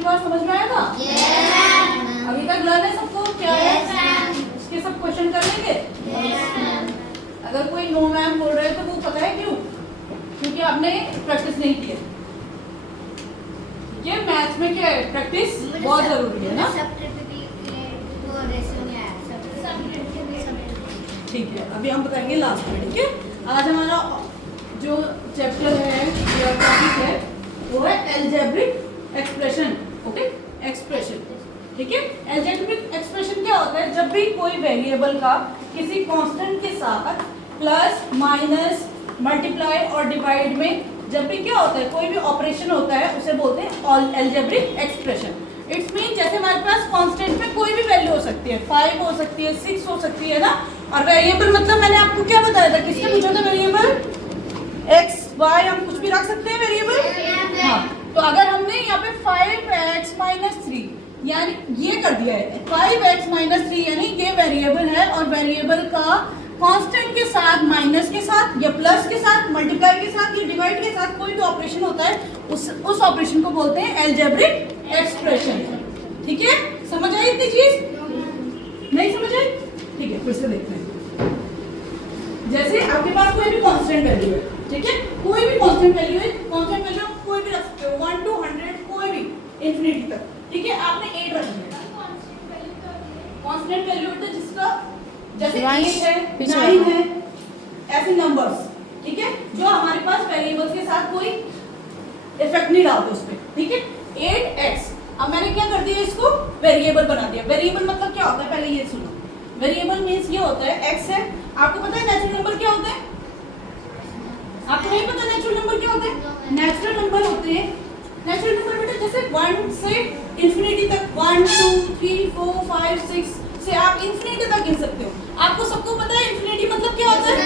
पिछली बार समझ में आया था? अभी तक लर्न है सबको क्या है? इसके सब क्वेश्चन कर लेंगे? अगर कोई नो मैम बोल रहे हैं तो वो पता है क्यों? क्योंकि आपने प्रैक्टिस नहीं की है। ये मैथ्स में क्या है, प्रैक्टिस बहुत जरूरी है ना। ठीक है, अभी हम बताएंगे लास्ट में। ठीक है, आज हमारा जो चैप्टर है या टॉपिक है वो है अलजेब्रिक एक्सप्रेशन। Okay, expression. ठीक है, अलजेब्रिक एक्सप्रेशन क्या होता है? जब भी कोई वेरिएबल का किसी कांस्टेंट के साथ प्लस माइनस मल्टीप्लाई और डिवाइड में जब भी क्या होता है, कोई भी ऑपरेशन होता है उसे बोलते हैं अलजेब्रिक एक्सप्रेशन। इट्स मीन जैसे हमारे पास कांस्टेंट में कोई भी वैल्यू हो सकती है, 5 हो सकती है, 6 हो सकती है ना। और वेरिएबल मतलब मैंने आपको क्या बताया था, किसने पूछा था? वेरिएबल x y हम कुछ भी रख सकते हैं वेरिएबल। हाँ, तो अगर हमने यहाँ पे 5x माइनस 3 यानी ये कर दिया है 5x माइनस 3 यानी ये वेरिएबल है और वेरिएबल का कांस्टेंट के साथ, माइनस के साथ या प्लस के साथ, मल्टीप्लाई के साथ या डिवाइड के साथ कोई भी ऑपरेशन होता है उस ऑपरेशन को बोलते हैं अलजेब्रिक एक्सप्रेशन। ठीक है, समझ आई इतनी चीज? नहीं समझ आई? ठीक है, फिर से देखते हैं। जैसे आपके पास कोई भी कांस्टेंट वैल्यू है, ठीक है, कोई भी कांस्टेंट वैल्यू है, कांस्टेंट वैल्यू कोई भी रख सकते हो, 1 to 100 कोई भी इंफिनिटी तक। ठीक है, आपने 8 रख दिया। कांस्टेंट वैल्यू होता है जिसका जैसे 8 है, 9 है, ऐसे नंबर्स। ठीक है, जो हमारे पास वेरिएबल्स के साथ कोई इफेक्ट नहीं डालते उस पे। ठीक है, 8x। अब मैंने क्या कर दिया, इसको वेरिएबल बना दिया। वेरिएबल मतलब क्या होता है, पहले ये सुनो। वेरिएबल मींस ये होता है x है। आपको पता है नेचुरल नंबर क्या होते हैं? आपको नहीं पता नेचुरल नंबर क्या होते हैं? नेचुरल नंबर होते हैं, नेचुरल नंबर बेटा जैसे 1 से इंफिनिटी तक, 1 2 3 4 5 6 से आप इंफिनिटी तक गिन सकते हो। आपको सबको पता है इंफिनिटी मतलब क्या होता है?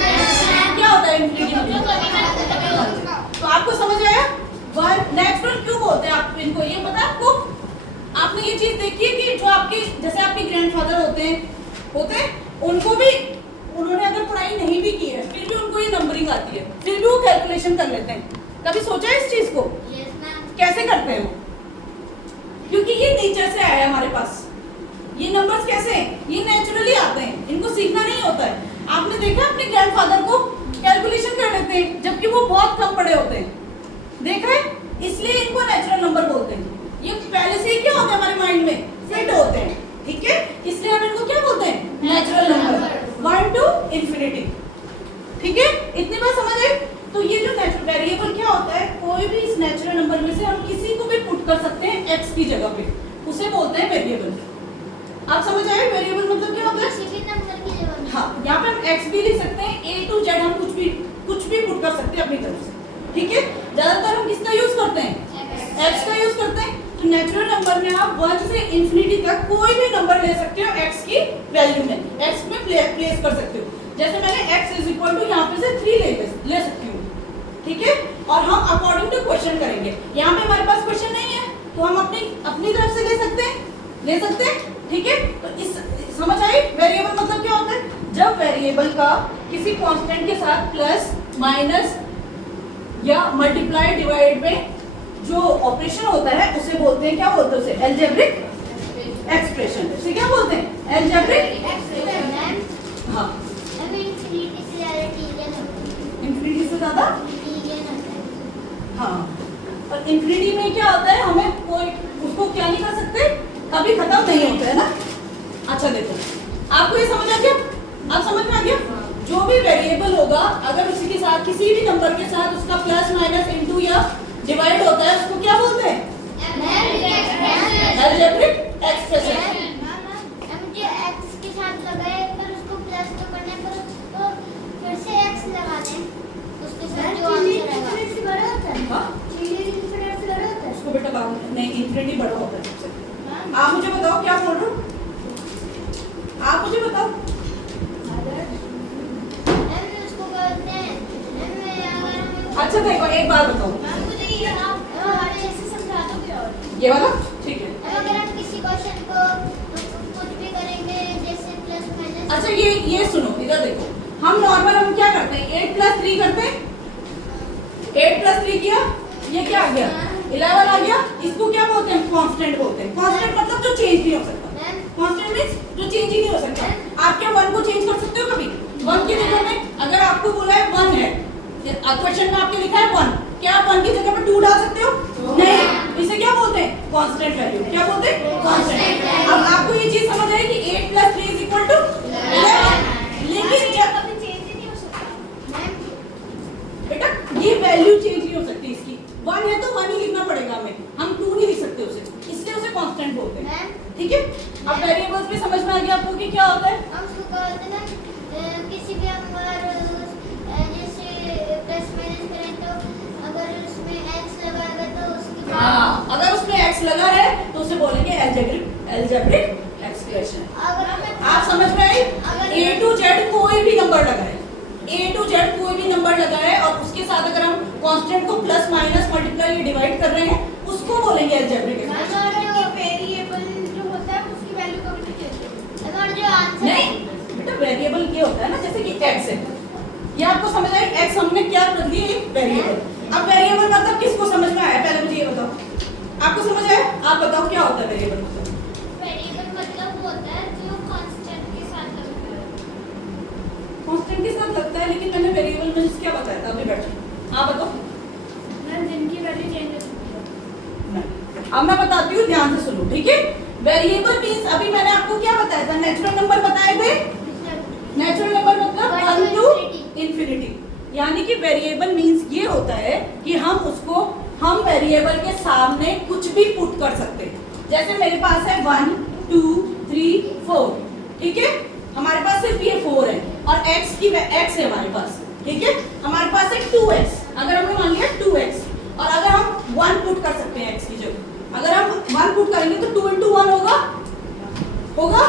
क्या होता है इंफिनिटी मतलब? तो आपको समझ आया? नेचुरल क्यों बोलते हैं आप इनको, ये पता है आपको? आपने ये चीज देखी है कि जो आपके जैसे आपके ग्रैंडफादर होते हैं उनको भी, उन्होंने अगर पढ़ाई नहीं भी की है फिर भी उनको ये नंबरिंग आती है, फिर भी वो कैलकुलेशन कर लेते हैं। कभी सोचा है इस चीज को? कैसे करते हैं वो? क्योंकि ये नेचर से आया है हमारे पास। ये नंबर्स कैसे हैं? ये नेचुरली आते हैं, इनको सीखना नहीं होता है। आपने देखा अपने ग्रैंडफादर को कैलकुलेशन कर लेते हैं जबकि वो बहुत कम पढ़े होते हैं, देखा है? इसलिए इनको नेचुरल नंबर बोलते हैं। ये पहले से ही क्या होता है हमारे माइंड में सेट होते हैं। ठीक है, इसलिए हम इनको क्या बोलते हैं? Natural number, 1 to infinity। ठीक है, इतनी बात समझ आई? तो ये जो नेचुरल वेरिएबल क्या होता है, कोई भी इस नेचुरल नंबर में से हम किसी को भी पुट कर सकते हैं x की जगह पे, उसे बोलते हैं वेरिएबल। आप समझ आए वेरिएबल मतलब क्या होता है? हाँ, यहाँ पे हम x भी लिख सकते हैं, a to z हम कुछ भी पुट कर सकते हैं अपनी तरफ से। ठीक है, ज्यादातर हम किसका यूज करते हैं? x का यूज करते हैं। तो नेचुरल नंबर में आप 1 से इंफिनिटी तक कोई भी नंबर ले सकते हो x की वैल्यू में, x में प्लेस कर सकते हो। जैसे मैंने x इज इक्वल टू यहाँ पे से 3 ले सकती हूँ। ठीक है, और हम अकॉर्डिंग टू क्वेश्चन करेंगे। यहाँ पे हमारे पास क्वेश्चन नहीं है तो हम अपनी तरफ से ले सकते हैं। ठीक है, तो इस समझ आई? वेरिएबल मतलब क्या होता है? जब वेरिएबल का किसी कांस्टेंट के साथ प्लस माइनस या मल्टीप्लाई डिवाइड में जो ऑपरेशन होता है उसे बोलते हैं, क्या बोलते हैं उसे? Algebraic expression. उसे क्या बोलते हैं? Algebraic expression. हाँ, इंफिनिटी से ज्यादा। हाँ, और इंफिनिटी में क्या होता है, हमें कोई उसको क्या नहीं कर सकते, कभी खत्म नहीं होता है ना। अच्छा देखो, आपको ये समझ आ गया? अब समझ में आ गया? जो भी वेरिएबल होगा अगर उसी के साथ किसी भी नंबर के साथ उसका प्लस माइनस इनटू या डिवाइड होता है उसको क्या बोलते हैं? Algebraic expression. मुझे x के साथ लगाए पर उसको प्लस तो करने पर उसको फिर से x लगा दें, उसके साथ जो आंसर आएगा से बड़ा होता है। हां, इंफिनिटी से बड़ा होता है उसको बेटा बाद में नहीं, इंफिनिटी बड़ा होता है सबसे। आप मुझे बताओ क्या बोल रहे हो? आप मुझे बताओ। उसको बोलते हैं अच्छा देखो, एक बात बताओ, मुझे ये आप ऐसे समझा दोगे? और ये वाला ठीक है। अगर हम किसी क्वेश्चन को कुछ भी करेंगे जैसे प्लस माइनस। अच्छा ये सुनो, इधर देखो, हम नॉर्मल हम क्या करते हैं? 8 + 3 करते हैं। 8 + 3 किया, ये क्या आ गया? 11 आ गया। इसको क्या बोलते हैं? कांस्टेंट आपको बोला है 1 है, क्वेश्चन में आपके लिखा है 1, क्या आप 1 की जगह पर 2 डाल सकते हो? नहीं, इसे क्या बोलते हैं? Constant value. क्या बोलते हैं? कांस्टेंट। अब आपको ये चीज समझ आई कि 8 + 3 = 11, लेकिन जब कभी चेंज नहीं हो सकता मैम। बेटा ये वैल्यू चेंज नहीं हो सकती इसकी, 1 है तो 1 ही लिखना पड़ेगा हमें, हम 2 नहीं लिख सकते उसे, इसलिए उसे कांस्टेंट बोलते हैं। मैम ठीक है, अब वेरिएबल्स भी समझ में आ गया आपको कि क्या होता है? हम उसको कहते हैं ना किसी भी नंबर जैसे प्लस माइनस करें तो अगर उसमें x लगा है तो उसकी हाँ, अगर उसमें x लगा है तो उसे बोलेंगे अलजेब्रिक एक्सप्रेशन। आप समझ में आई? A to Z कोई भी नंबर लगा है, A to Z कोई भी नंबर लगा है और उसके साथ अगर हम कांस्टेंट को प्लस माइनस मल्टीप्लाई या डिवाइड कर रहे हैं उसको बोलेंगे अलजेब्रिक एक्सप्रेशन। वेरिएबल जो होता है उसकी वैल्यू कभी नहीं चेंज होती। अगर जो आंसर नहीं बेटा, वेरिएबल ये होता है ना, जैसे कि x है, ये आपको समझ आई? x हमने क्या कर दिया? एक वेरिएबल। अब वेरिएबल मतलब किसको समझ में आया? पहले मुझे ये बताओ, आपको समझ आया? आप बताओ क्या होता है वेरिएबल मतलब? वेरिएबल मतलब वो होता है जो कांस्टेंट के साथ लगता है। कांस्टेंट के साथ लगता है, लेकिन मैंने वेरिएबल मींस क्या बताया था अभी? बैठो आप बताओ। मैम जिनकी वैल्यू चेंज हो सकती है। नहीं, अब मैं बताती हूँ, ध्यान से सुनो, ठीक है? वेरिएबल मींस अभी मैंने आपको क्या बताया था? नेचुरल नंबर बताए थे। नेचुरल नंबर मतलब 1 to इंफिनिटी, यानी कि वेरिएबल मींस ये होता है कि हम वेरिएबल के सामने कुछ भी पुट कर सकते हैं। जैसे मेरे पास है 1 2 3 4, ठीक है? हमारे पास सिर्फ ये 4 है और x है हमारे पास, ठीक है? हमारे पास है 2x, अगर हमने मान लिया 2x, और अगर हम 1 पुट कर सकते हैं x की जगह, अगर हम 1 पुट करेंगे तो 2 × 1 होगा,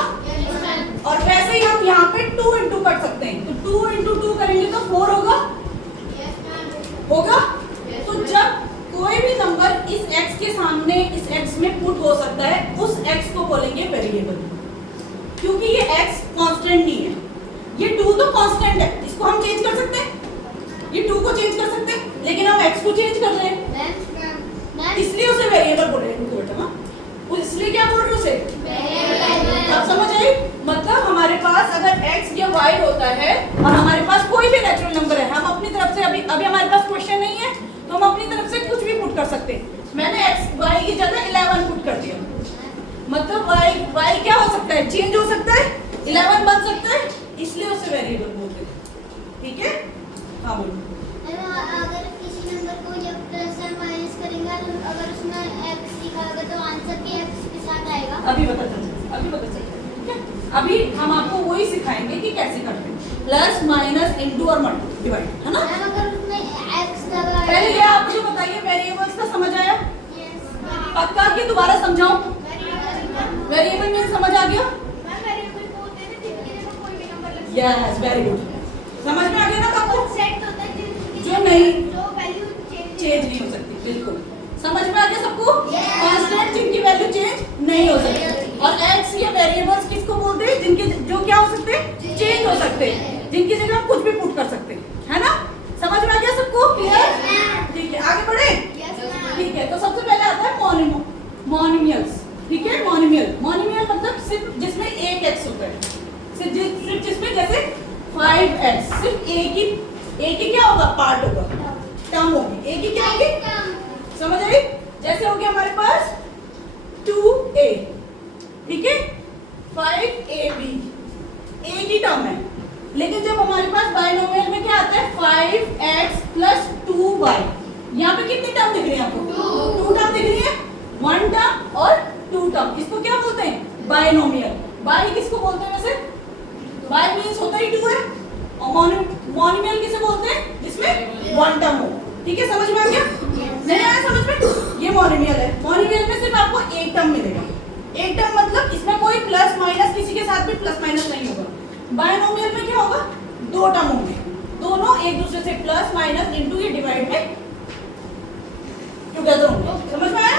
और वैसे ही हम यहाँ पे 2 × कर सकते हैं, तो 2 × 2 करेंगे तो 4 होगा। तो जब कोई भी नंबर इस x के सामने इस x में पुट हो सकता है, उस x को बोलेंगे वेरिएबल, क्योंकि ये x कांस्टेंट नहीं है। ये 2 तो कांस्टेंट है, इसको हम चेंज कर सकते हैं, ये 2 को चेंज कर सकते हैं, लेकिन हम x को चेंज कर रहे हैं, इसलिए उसे वेरिएबल बोल रहे हैं। बेटा हाँ, इसलिए क्या बोल रहे हैं उसे? अब समझ आई? मतलब हमारे पास अगर x या y होता है और हमारे पास कोई भी नेचुरल नंबर है, हम अपनी तरफ से अभी हमारे पास क्वेश्चन नहीं है तो हम अपनी तरफ से कुछ भी पुट कर सकते हैं। मैंने x y की जगह 11 पुट कर दिया, मतलब y क्या हो सकता है? चेंज हो सकता है, 11 बन सकता है, इसलिए उसे वेरिएबल बोलते हैं। ठीक है, हाँ बोलो। अगर किसी नंबर को जब प्लस या माइनस करेंगे अगर उसमें x लिखा होगा तो आंसर भी x के साथ आएगा। अभी पता चलेगा, ठीक है? अभी हम आपको वही सिखाएंगे कि कैसे करते हैं, प्लस माइनस इनटू और मल्टीप्लाई डिवाइड, है ना? अगर उसमें x लगा है पहले ये आप मुझे बताइए, वेरिएबल्स का समझ आया? पक्का कि दोबारा समझाऊं? वेरिएबल मीन समझ आ गया? Yes, very good. समझ में आ गया ना आपको? जो नहीं चेंज नहीं हो सकती, बिल्कुल समझ में आ गया सबको? कांस्टेंट जिनकी वैल्यू चेंज नहीं हो सकती, और x या वेरिएबल्स किसको बोलते हैं? जिनके जो क्या हो सकते हैं? चेंज हो सकते हैं, जिनकी जगह हम कुछ भी पुट कर सकते हैं, है ना? समझ में आ गया सबको? क्लियर? ठीक है, आगे बढ़े? ठीक है, तो सबसे पहले आता है मोनोमियल्स। ठीक है, मोनोमियल मतलब सिर्फ जिसमें एक x होता है, सिर्फ जिसमें जैसे 5x, सिर्फ एक ही क्या होगा? पार्ट होगा, टर्म होगी, एक ही क्या होगी? समझ आई? जैसे हो गया हमारे पास 2a, ठीक है, 5ab, एक ही टर्म है। लेकिन जब हमारे पास बाइनोमियल में क्या आता है? 5x + 2y, यहाँ पे कितनी टर्म दिख रही है आपको? 2 टर्म दिख रही है, 1 टर्म और 2 टर्म। इसको क्या बोलते हैं? बाइनोमियल। बाई किसको बोलते हैं वैसे? बाई मींस होता ही 2 है, और मोनोमियल किसे बोलते हैं? जिसमें 1 टर्म हो। ठीक है, समझ में आ गया? नहीं आया समझ में? ये मोनोमियल है। मोनोमियल में सिर्फ आपको एक टर्म मिलेगा, एक टर्म मतलब इसमें कोई प्लस माइनस, किसी के साथ भी प्लस माइनस नहीं होगा। बाइनोमियल में क्या होगा? 2 टर्म होंगे, दोनों एक दूसरे से प्लस माइनस इनटू ये डिवाइड में टुगेदर होंगे। समझ में आया?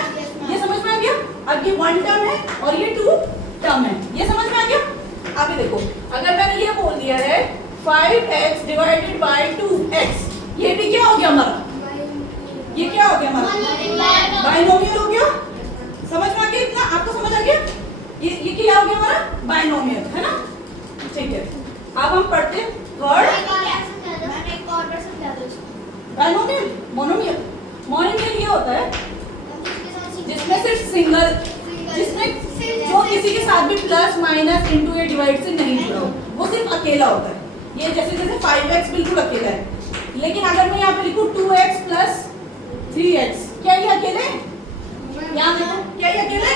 ये समझ में आ गया? अब ये 1 टर्म है और ये 2 टर्म है, ये समझ में आ गया? अभी देखो, अगर मैंने ये बोल दिया है 5x / 2x, ये भी क्या हो गया हमारा? ये क्या हो गया हमारा? बाइनोमियल हो गया। समझ में आ गया? इतना आपको समझ आ गया? ये क्या हो गया हमारा? बाइनोमियल, है ना? ठीक है, अब हम पढ़ते थर्ड। Binomial, monomial. मोनोमियल ये होता है जिसमें सिर्फ सिंगल, जिसमें जो किसी के साथ भी प्लस माइनस इंटू या डिवाइड से नहीं जुड़ा हो, वो सिर्फ अकेला होता है। ये जैसे जैसे 5x बिल्कुल अकेला है, लेकिन अगर मैं यहाँ पे लिखूँ 2x प्लस 3x, क्या ये अकेले? यहाँ देखो, क्या ये अकेले?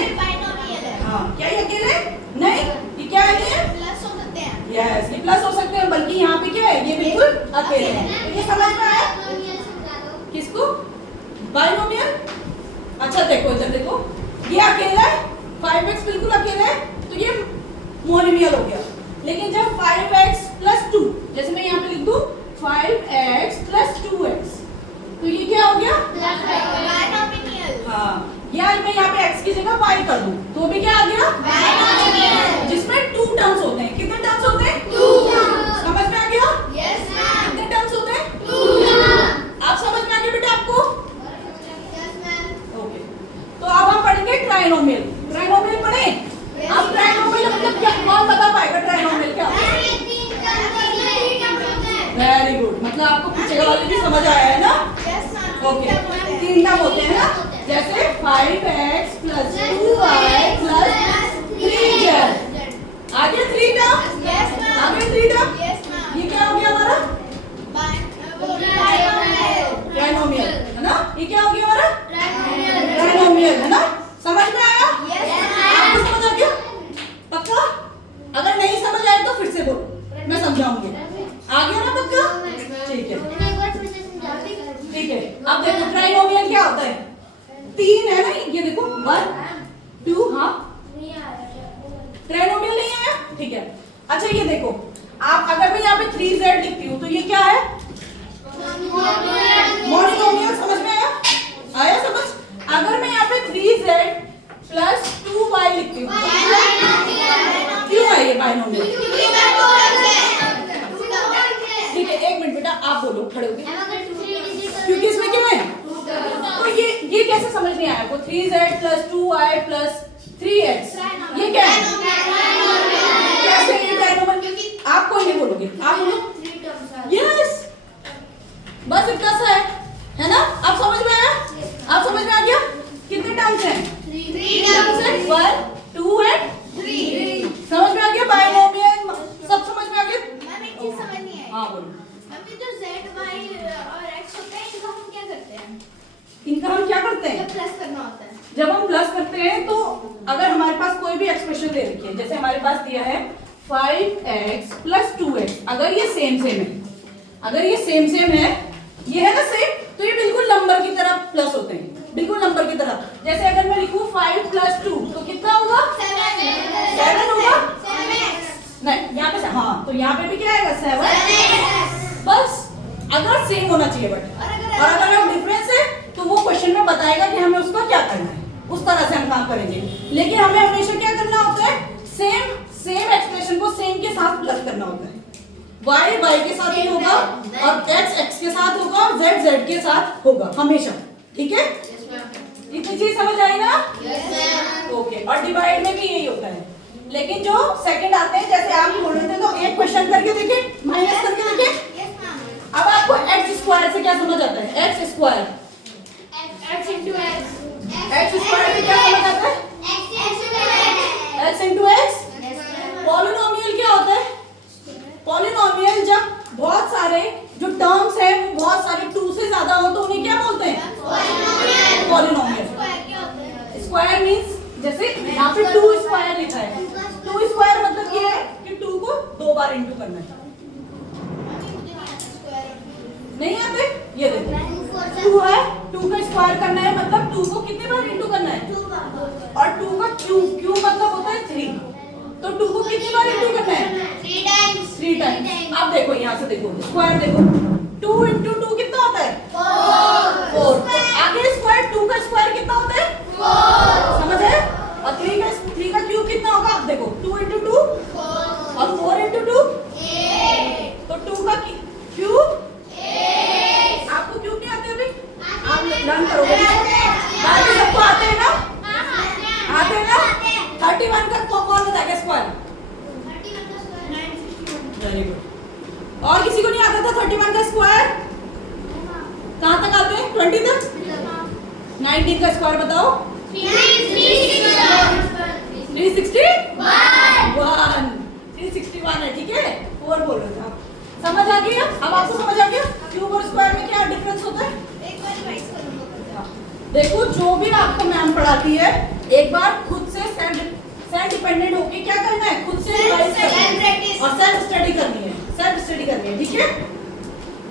हाँ, क्या ये अकेले? नहीं, ये क्या है? ये प्लस हो सकते हैं। यस, ये प्लस हो सकते हैं, बल्कि यहाँ पे क्या है? ये बिल्कुल अकेले हैं। तो ये समझ में आया? किसको? बाइनोमियल। अच्छा देखो, इधर देखो, ये अकेला है, 5x बिल्कुल अकेला है, तो ये मोनोमियल हो गया। लेकिन जब 5x प्लस 2, जैसे मैं यहाँ पे लिख दूँ 5x प्लस 2x, तो ये क्या हो गया? बाइनोमियल। हाँ, या मैं यहाँ पे x की जगह y कर दूँ, तो भी क्या आ गया? बाइनोमियल। जिसमें 2 टर्म्स होते हैं। कितने टर्म्स होते हैं? 2। समझ में आ गया? Yes ma'am. कितने टर्म्स होते हैं? 2। आप समझ में आ गया बेटा आपको? Yes ma'am. ओके, तो अब हम पढ़ेंगे ट्राइनोमियल। ट्राइनोमियल पढ़े? अब ट्राइनोमियल मतलब क्या? कौन बता पाएगा ट्राइनोमियल क्या होता है? वेरी गुड, मतलब आपको पीछे वाले भी समझ आया है ना? ओके, 3 टर्म होते हैं ना, जैसे 5x plus 2y plus 3z। आगे 3 टर्म, आगे 3 टर्म, ये क्या हो गया हमारा? ट्राइनोमियल, है ना? ये क्या हो गया हमारा? ट्राइनोमियल, है ना? समझ में आया? आपको समझ आ गया? पक्का? अगर नहीं समझ आया तो फिर से बोलो, मैं समझाऊंगी। आ गया ना पक्का? ठीक है, ठीक है। अब देखो ट्राइनोमियल क्या होता है? 3 है ना, ये देखो 1 2, हाँ ट्राइनोमियल नहीं है, ठीक है। अच्छा ये देखो, आप अगर मैं यहाँ पे 3z लिखती हूँ तो ये क्या है? मोनोमियल। समझ में आया? आया समझ? अगर मैं यहाँ पे 3z प्लस 2y लिखती हूँ, क्यों है ये बाइनोमियल? ठीक है, एक मिनट बेटा, आप बोलो खड़े होके, क्योंकि इसमें क्या है? तो ये कैसे समझ नहीं आया आपको? 3z plus 2y plus 3x, ये क्या है? कैसे ये ट्राइनोमियल? आप कोई नहीं बोलोगे, आप बोलो यस, बस इतना सा है ना? आप समझ में आया? आप समझ में आ गया? कितने टर्म्स हैं? 3 टर्म्स हैं, 1 2 and 3। समझ में आ गया? बाइनोमियल सब समझ में आ गया? हाँ बोलो। इनका हम क्या करते हैं? प्लस करना होता है। जब हम प्लस करते हैं तो अगर हमारे पास कोई भी एक्सप्रेशन दे रखी है, जैसे हमारे पास दिया है 5x प्लस 2x, अगर ये सेम सेम है, अगर ये सेम सेम है, ये है ना सेम, तो ये बिल्कुल नंबर की तरह प्लस होते हैं, बिल्कुल नंबर की तरह। जैसे अगर मैं लिखूं 5 प्लस 2 तो कितना होगा? 7 होगा। नहीं, यहाँ पे हाँ, तो यहाँ पे भी क्या आएगा? 7। बस अगर सेम होना चाहिए, बट और अगर डिफरेंस है तो वो क्वेश्चन में बताएगा कि हमें उसका क्या करना है, उस तरह से हम काम करेंगे। लेकिन हमें हमेशा क्या करना होता है? सेम एक्सप्रेशन को सेम के साथ प्लस करना होता है। y के साथ ही होगा, और x के साथ होगा, और z के साथ होगा हमेशा, ठीक है? इतनी चीज समझ आई ना? ओके, और डिवाइड में भी यही होता है। लेकिन जो सेकंड आते हैं, जैसे आप बोल रहे थे, तो एक क्वेश्चन करके देखिए, माइनस करके देखिए। अब आपको x स्क्वायर से क्या समझ आता है? x स्क्वायर, x स्क्वायर से क्या समझ आता है? x into x। पॉलिनोमियल क्या होता है? पॉलिनोमियल जब बहुत सारे जो टर्म्स हैं वो बहुत सारे 2 से ज्यादा हो तो उन्हें क्या बोलते हैं? पॉलिनोमियल। स्क्वायर मींस जैसे यहाँ पे 2 स्क्वायर लिखा है, 2 स्क्वायर मतलब ये है कि 2 को 2 बार इंटू करना है। नहीं आते? ये देखो 2 है, 2 का स्क्वायर करना है, मतलब 2 को कितने बार इंटू करना है? और 2 का क्यूब मतलब होता है 3, तो 2 को कितनी बार इंटू करना है? 3 टाइम्स। अब देखो यहाँ से देखो स्क्वायर, देखो 2 इंटू 2 कितना होता है? 4। आगे स्क्वायर, 2 का स्क्वायर कितना होता है? 4। समझ है? और 3 का क्यूब कितना होगा? अब देखो 2 इंटू 2 और 4 इंटू 2, 8। तो 2 का क्यूब 8। आपको क्यूब नहीं आते अभी? आप लर्न करोगे, बाकी सबको आते हैं ना? आते हैं ना? 31 का कौन बताएगा स्क्वायर? Very good. और किसी को नहीं आता था 31 का स्क्वायर? कहाँ तक आते हैं? 20 तक। 19 का स्क्वायर बताओ। 361 है, ठीक है। 4 बोल रहे थे आप। समझ आ गया? अब आपको समझ आ गया क्यूब और स्क्वायर में क्या डिफरेंस होता है? देखो जो भी आपको मैम पढ़ाती है एक बार खुद से सेल्फ डिपेंडेंट होके क्या करना है, खुद से रिवाइज करना है और सेल्फ स्टडी करनी है, ठीक है।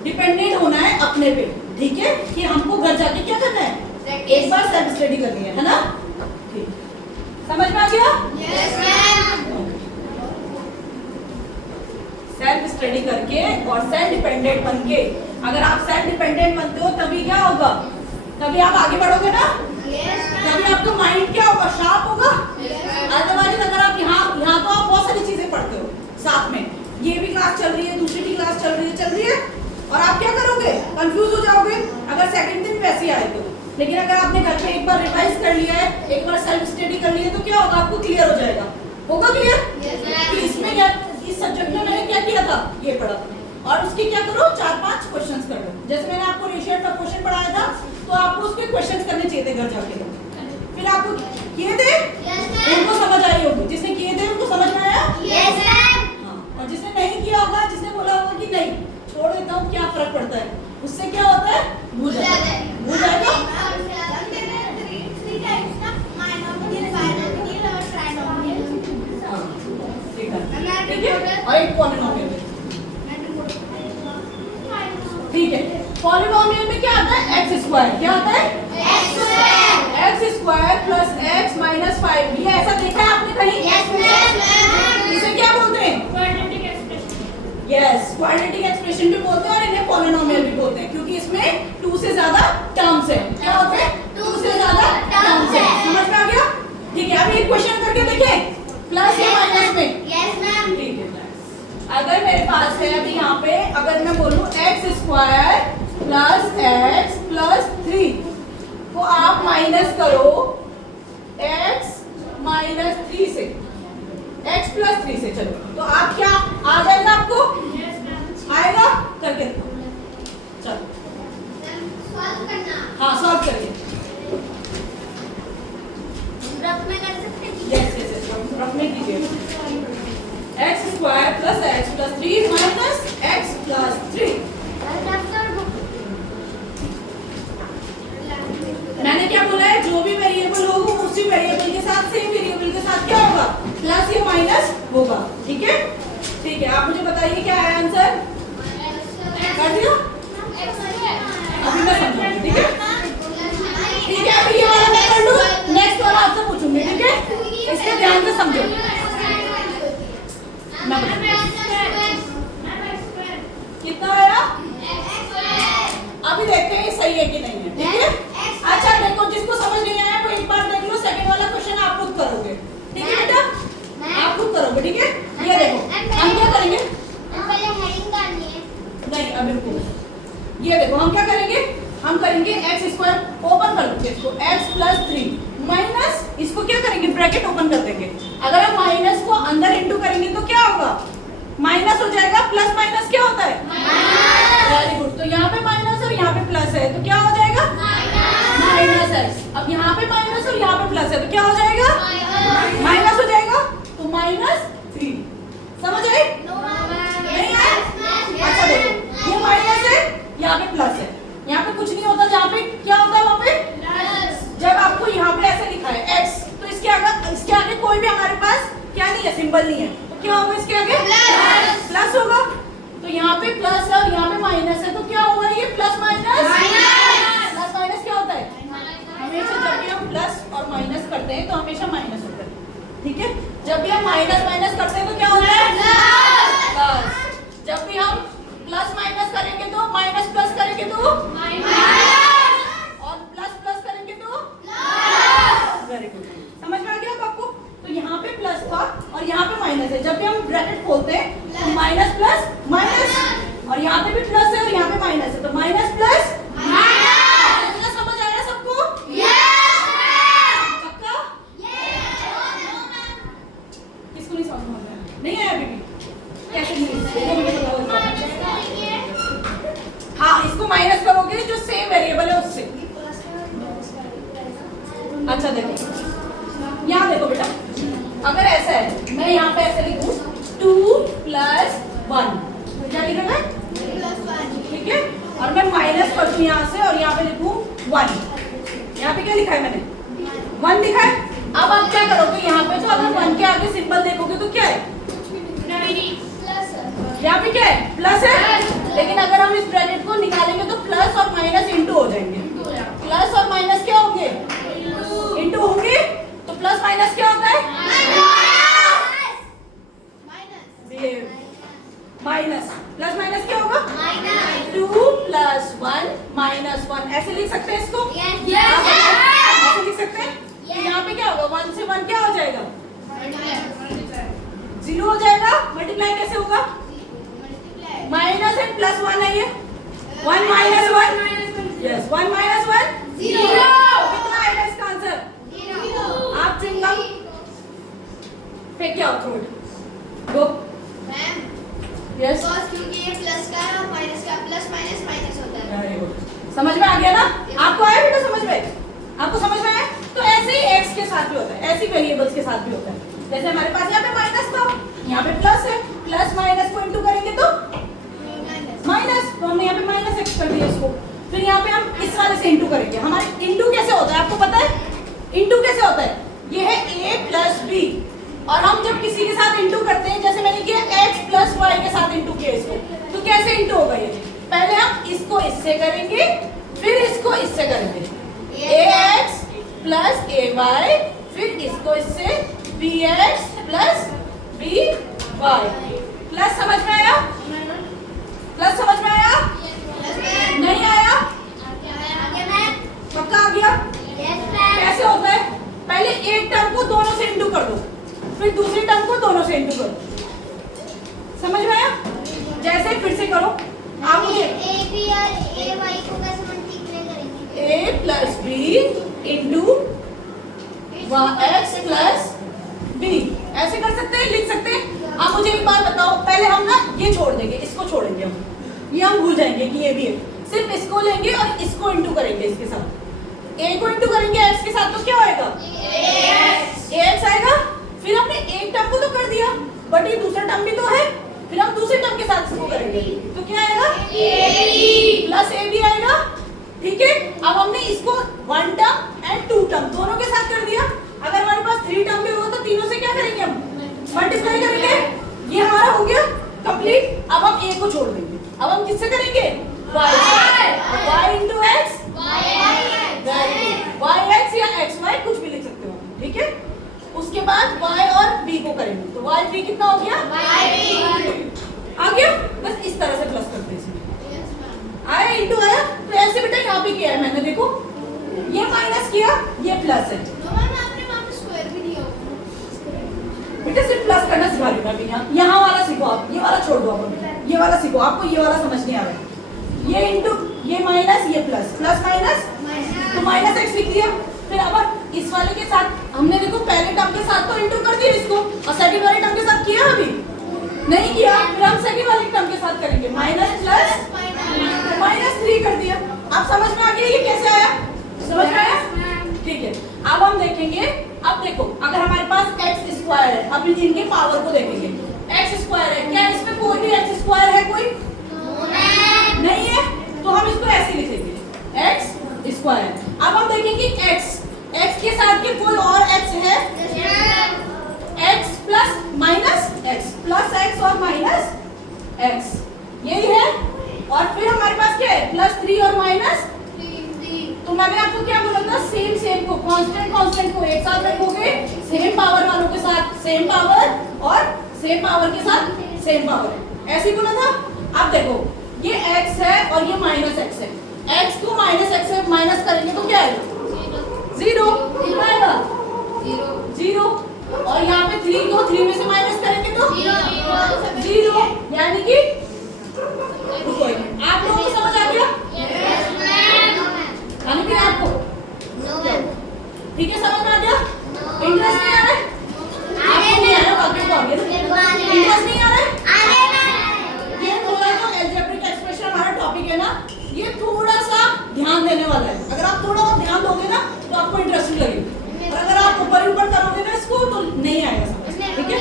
डिपेंडेंट होना है अपने पे, ठीक है, कि हमको घर जाके क्या करना है, एक बार सेल्फ स्टडी करनी है ना। ठीक, समझ में आ गया? सेल्फ स्टडी करके और सेल्फ डिपेंडेंट बनके, अगर आप सेल्फ डिपेंडेंट बनते हो तभी क्या होगा, तभी आप आगे बढ़ोगे ना, तभी आपका माइंड क्या होगा, शार्प होगा। अदरवाइज अगर आप यहाँ तो आप बहुत सारी चीजें पढ़ते हो साथ में, ये भी क्लास चल रही है, दूसरी भी क्लास चल रही है और आप क्या करोगे, कंफ्यूज हो जाओगे अगर सेकंड दिन वैसे आए तो। लेकिन अगर आपने घर पे एक बार रिवाइज कर लिया है, एक बार सेल्फ स्टडी कर लिया है तो क्या होगा, आपको क्लियर हो जाएगा। होगा क्लियर कि इसमें क्या, इस सब्जेक्ट में मैंने क्या किया था, ये पढ़ा था। और उसकी क्या करो, 4-5 क्वेश्चंस कर लो। जैसे मैंने आपको रेशियो का क्वेश्चन पढ़ाया था तो आपको उसके क्वेश्चंस करने चाहिए थे घर जाके। फिर आपको किए थे, उनको समझ आई होगी, जिसने किए थे उनको समझ में आया। हाँ, और जिसने नहीं किया होगा, जिसने बोला होगा कि नहीं छोड़ देता हूँ, क्या फर्क पड़ता है, उससे क्या होता है, भूल जाएगा। ठीक है, और एक पॉलिनोमियल, ठीक है। पॉलिनोमियल में क्या आता है, एक्स स्क्वायर, क्या आता है, x square plus x minus 5। ये ऐसा देखा है आपने कहीं? इसे क्या बोलते हैं, यस, क्वाड्रेटिक एक्सप्रेशन भी बोलते हैं और इन्हें पॉलिनोमियल भी बोलते हैं, क्योंकि इसमें 2 से ज्यादा टर्म्स है। क्या होते हैं, 2 से ज्यादा टर्म्स है। समझ में आ गया? ठीक है, अब एक क्वेश्चन करके देखें, प्लस या माइनस में। ठीक है, अगर मेरे पास है अभी यहाँ पे, अगर मैं बोलूँ x square plus x plus 3 को आप माइनस करो एक्स माइनस 3 से, एक्स प्लस 3 से, चलो तो आप क्या आ जाएगा, आपको आएगा, करके देखो, चलो हाँ सॉल्व करिए। यस, रफ में कीजिए। X square plus x plus 3 minus x plus 3। मैंने क्या बोला है, जो भी वेरिएबल होगा उसी वेरिएबल के साथ, सेम वेरिएबल के साथ क्या होगा, प्लस या माइनस होगा। ठीक है, ठीक है, आप मुझे बताइए क्या है आंसर, कर दिया? अभी मैं समझाऊंगी, ठीक है, ठीक है। अभी ये वाला मैं कर लूं, नेक्स्ट वाला आपसे पूछूंगी, ठीक है, इसको ध्यान से समझो। कितना आया, अभी देखते हैं सही है कि नहीं है, ठीक है। अच्छा देखो, जिसको समझ नहीं आया वो एक बार देख लो, सेकंड वाला क्वेश्चन आप खुद करोगे, ठीक है बेटा, आप खुद करोगे, ठीक है। ये देखो हम क्या करेंगे, नहीं अभी रुको, ये देखो हम क्या करेंगे, हम करेंगे एक्स स्क्वायर, ओपन कर देंगे इसको, एक्स प्लस 3 माइनस, इसको क्या करेंगे, ब्रैकेट ओपन कर देंगे। अगर हम माइनस को अंदर इंटू करेंगे तो क्या होगा, माइनस हो जाएगा, प्लस माइनस क्या होता है, वेरी गुड। तो यहाँ पे माइनस और यहाँ पे प्लस है तो क्या हो जाएगा, माइनस एक्स। अब यहाँ पे माइनस और यहाँ पे प्लस है तो क्या हो जाएगा, माइनस हो जाएगा, तो माइनस 3। समझ आई? नहीं है? अच्छा देखो, ये माइनस है, यहाँ पे प्लस है, यहाँ पे कुछ नहीं होता, जहाँ पे क्या होता है वहाँ पे प्लस। जब आपको यहाँ पे ऐसे लिखा है x, तो इसके आगे कोई भी हमारे पास क्या नहीं है, सिंबल नहीं है, तो क्या होगा, इसके आगे प्लस होगा। तो यहाँ पे प्लस है और यहाँ पे माइनस है, तो क्या होगा, ये प्लस माइनस, प्लस माइनस क्या होता है, हमेशा जब भी हम प्लस और माइनस करते हैं तो हमेशा माइनस होता है, ठीक है। जब भी हम माइनस माइनस करते हैं तो क्या होता है, प्लस। जब भी हम प्लस माइनस करेंगे तो, माइनस प्लस करेंगे तो माइनस, और प्लस प्लस करेंगे तो प्लस। वेरी गुड, समझ में आ गया आपको। तो यहाँ पे प्लस था और यहाँ पे माइनस है, जब भी हम ब्रैकेट खोलते हैं तो माइनस प्लस माइनस, और यहाँ पे भी प्लस है और यहाँ पे माइनस है, तो माइनस प्लस माइनस। समझ आया सबको? पक्का? किसको नहीं समझ में आया, नहीं आया अभी भी, कैसे नहीं, हाँ इसको माइनस करोगे, जो सेम मैं यहाँ पे ऐसे लिखूं 2 + 1, क्या लिखा है? ठीक है, और मैं माइनस कर दूं यहाँ से और यहाँ पे लिखूं 1। यहाँ पे क्या लिखा है मैंने? 1 लिखा है। अब आप क्या करोगे यहाँ पे, तो अगर 1 के आगे सिंबल देखोगे तो क्या है? यहाँ पे क्या है? प्लस है। लेकिन अगर हम इस ब्रैकेट को निकालेंगे तो प्लस और माइनस इंटू हो जाएंगे। प्लस और माइनस क्या होंगे? इंटू होंगे। तो प्लस माइनस क्या होता है? माइनस। प्लस माइनस क्या होगा? 2 + 1 - 1। ऐसे लिख सकते हैं इसको? ऐसे लिख सकते हैं। तो यहाँ पे क्या होगा? 1 से 1 क्या हो जाएगा? 0 हो जाएगा। मल्टीप्लाई कैसे होगा? माइनस एंड प्लस 1 है ये। 1 - 1, यस, 1 - 1 0। कितना आएगा इसका आंसर? 0। आप च्युइंगम फेंक आउट थ्रोट। गो यस, क्योंकि ये प्लस का है और माइनस का, प्लस माइनस माइनस होता है। Very good. समझ में आ गया ना? आपको आया बेटा समझ में? आपको समझ में आया? तो ऐसे ही x के साथ भी होता है, ऐसे ही वेरिएबल्स के साथ भी होता है। जैसे हमारे पास यहाँ पे माइनस था, यहाँ पे प्लस है, प्लस माइनस को इंटू करेंगे तो माइनस, तो हमने यहाँ पे माइनस x कर दिया इसको। फिर यहाँ पे हम इस वाले से इंटू करेंगे। हमारे इंटू कैसे होता है आपको पता है? इंटू कैसे होता है? ये है a + b, और हम जब किसी के साथ इंटू करते हैं, जैसे मैंने किया x + y के साथ इंटू किया इसको, तो कैसे इंटू होगा ये? पहले हम इसको इससे करेंगे, फिर इसको इससे करेंगे, ax + ay, फिर इसको इससे bx + by। प्लस समझ में आया? प्लस समझ में आया? नहीं आया? पक्का आ गया? कैसे होता है? पहले एक टर्म को दोनों से इंटू कर दो, फिर दूसरी टर्म को दोनों से इंटू करो। समझ में आया? जैसे फिर से करो। आप मुझे a b और a y को कैसे मल्टीप्लाई करेंगे? a + b into x + b, ऐसे कर सकते हैं, लिख सकते हैं। आप मुझे एक बात बताओ, पहले हम ना ये छोड़ देंगे, इसको छोड़ेंगे हम, ये हम भूल जाएंगे कि ये भी है। सिर्फ इसको लेंगे और इसको इंटू करेंगे इसके साथ। a को इंटू करेंगे x के साथ तो क्या होएगा? ax आएगा। फिर हमने एक टर्म को तो कर दिया, बट ये दूसरा टर्म भी तो है, फिर हम दूसरे टर्म के साथ इसको करेंगे तो क्या आएगा? + ab आएगा। ठीक है, अब हमने इसको 1 टर्म एंड 2 टर्म दोनों के साथ कर दिया। अगर हमारे पास 3 टर्म भी हो तो तीनों से क्या करेंगे? हम मल्टीप्लाई करेंगे। ये हमारा हो गया कंप्लीट। अब हम a को छोड़ देंगे, अब हम किससे करेंगे? y × x, yx या xy कुछ भी लिख सकते हो, ठीक है। उसके बाद y और b को करेंगे, तो y b कितना हो गया? आ गया। बस इस तरह से प्लस करते हैं इसमें। आया इंटू आया, तो ऐसे बेटा यहाँ पे किया है मैंने, देखो ये माइनस किया, ये प्लस है। बेटा सिर्फ प्लस करना सिखा देता है। यहाँ वाला सीखो आप, ये वाला छोड़ दो आप, ये वाला सीखो। आपको ये वाला समझ नहीं आ रहा है। ये इंटू, ये माइनस, ये प्लस, प्लस माइनस, तो -x लिख दिया। फिर अब इस वाले के साथ हमने देखो पहले टर्म के साथ तो इंटू कर दिया इसको, और सेकंड वाले टर्म के साथ किया अभी नहीं किया। फिर हम सेकंड वाले टर्म के साथ करेंगे, माइनस प्लस -3 कर दिया। आप समझ में आ गया ये कैसे आया? समझ में आया? ठीक है, अब हम देखेंगे। अब देखो अगर हमारे पास x² है, अब इनके पावर को देखेंगे। x² है, क्या इसमें कोई भी x² है? कोई नहीं है, तो हम इसको ऐसे लिखेंगे x²। अब हम देखेंगे x के साथ के कोई और x है? x + -x, +x और -x, यही है। और फिर हमारे पास क्या है? +3 और -3। तो मैंने आपको क्या बोला था? सेम को, कांस्टेंट को एक साथ रखोगे, सेम पावर वालों के साथ सेम पावर, और सेम पावर के साथ सेम पावर, ऐसे ही बोला था। अब देखो ये x है और ये -x है, x को -x से माइनस करेंगे तो क्या आएगा? 0 आएगा, 0। और यहाँ पे 3 को 3 में से माइनस करेंगे तो 0, यानी कि आप लोगों को समझ आ गया? यानी कि आपको ठीक है, समझ में आ गया? इंटरेस्ट नहीं आ रहा है? आपको नहीं आ रहा, बाकी को आ गया। इंटरेस्ट नहीं आ रहा है? ये थोड़ा जो अलजेब्रिक एक्सप्रेशन हमारा टॉपिक है ना, ये थोड़ा सा ध्यान देने वाला है। अगर आप थोड़ा बहुत ध्यान दोगे ना तो आपको इंटरेस्टिंग लगेगा, और अगर आप ऊपर करोगे ना इसको तो नहीं आएगा समझ, ठीक है।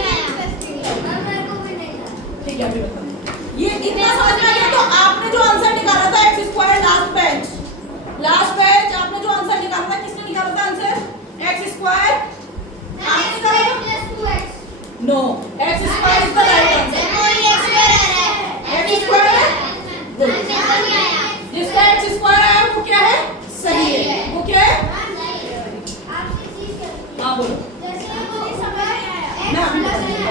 No, X square is the right answer. X square है, जिसका एक्स स्क्वायर आया वो क्या है, सही है। वो क्या है, हाँ बोलो। मैं अभी बता दूंगा।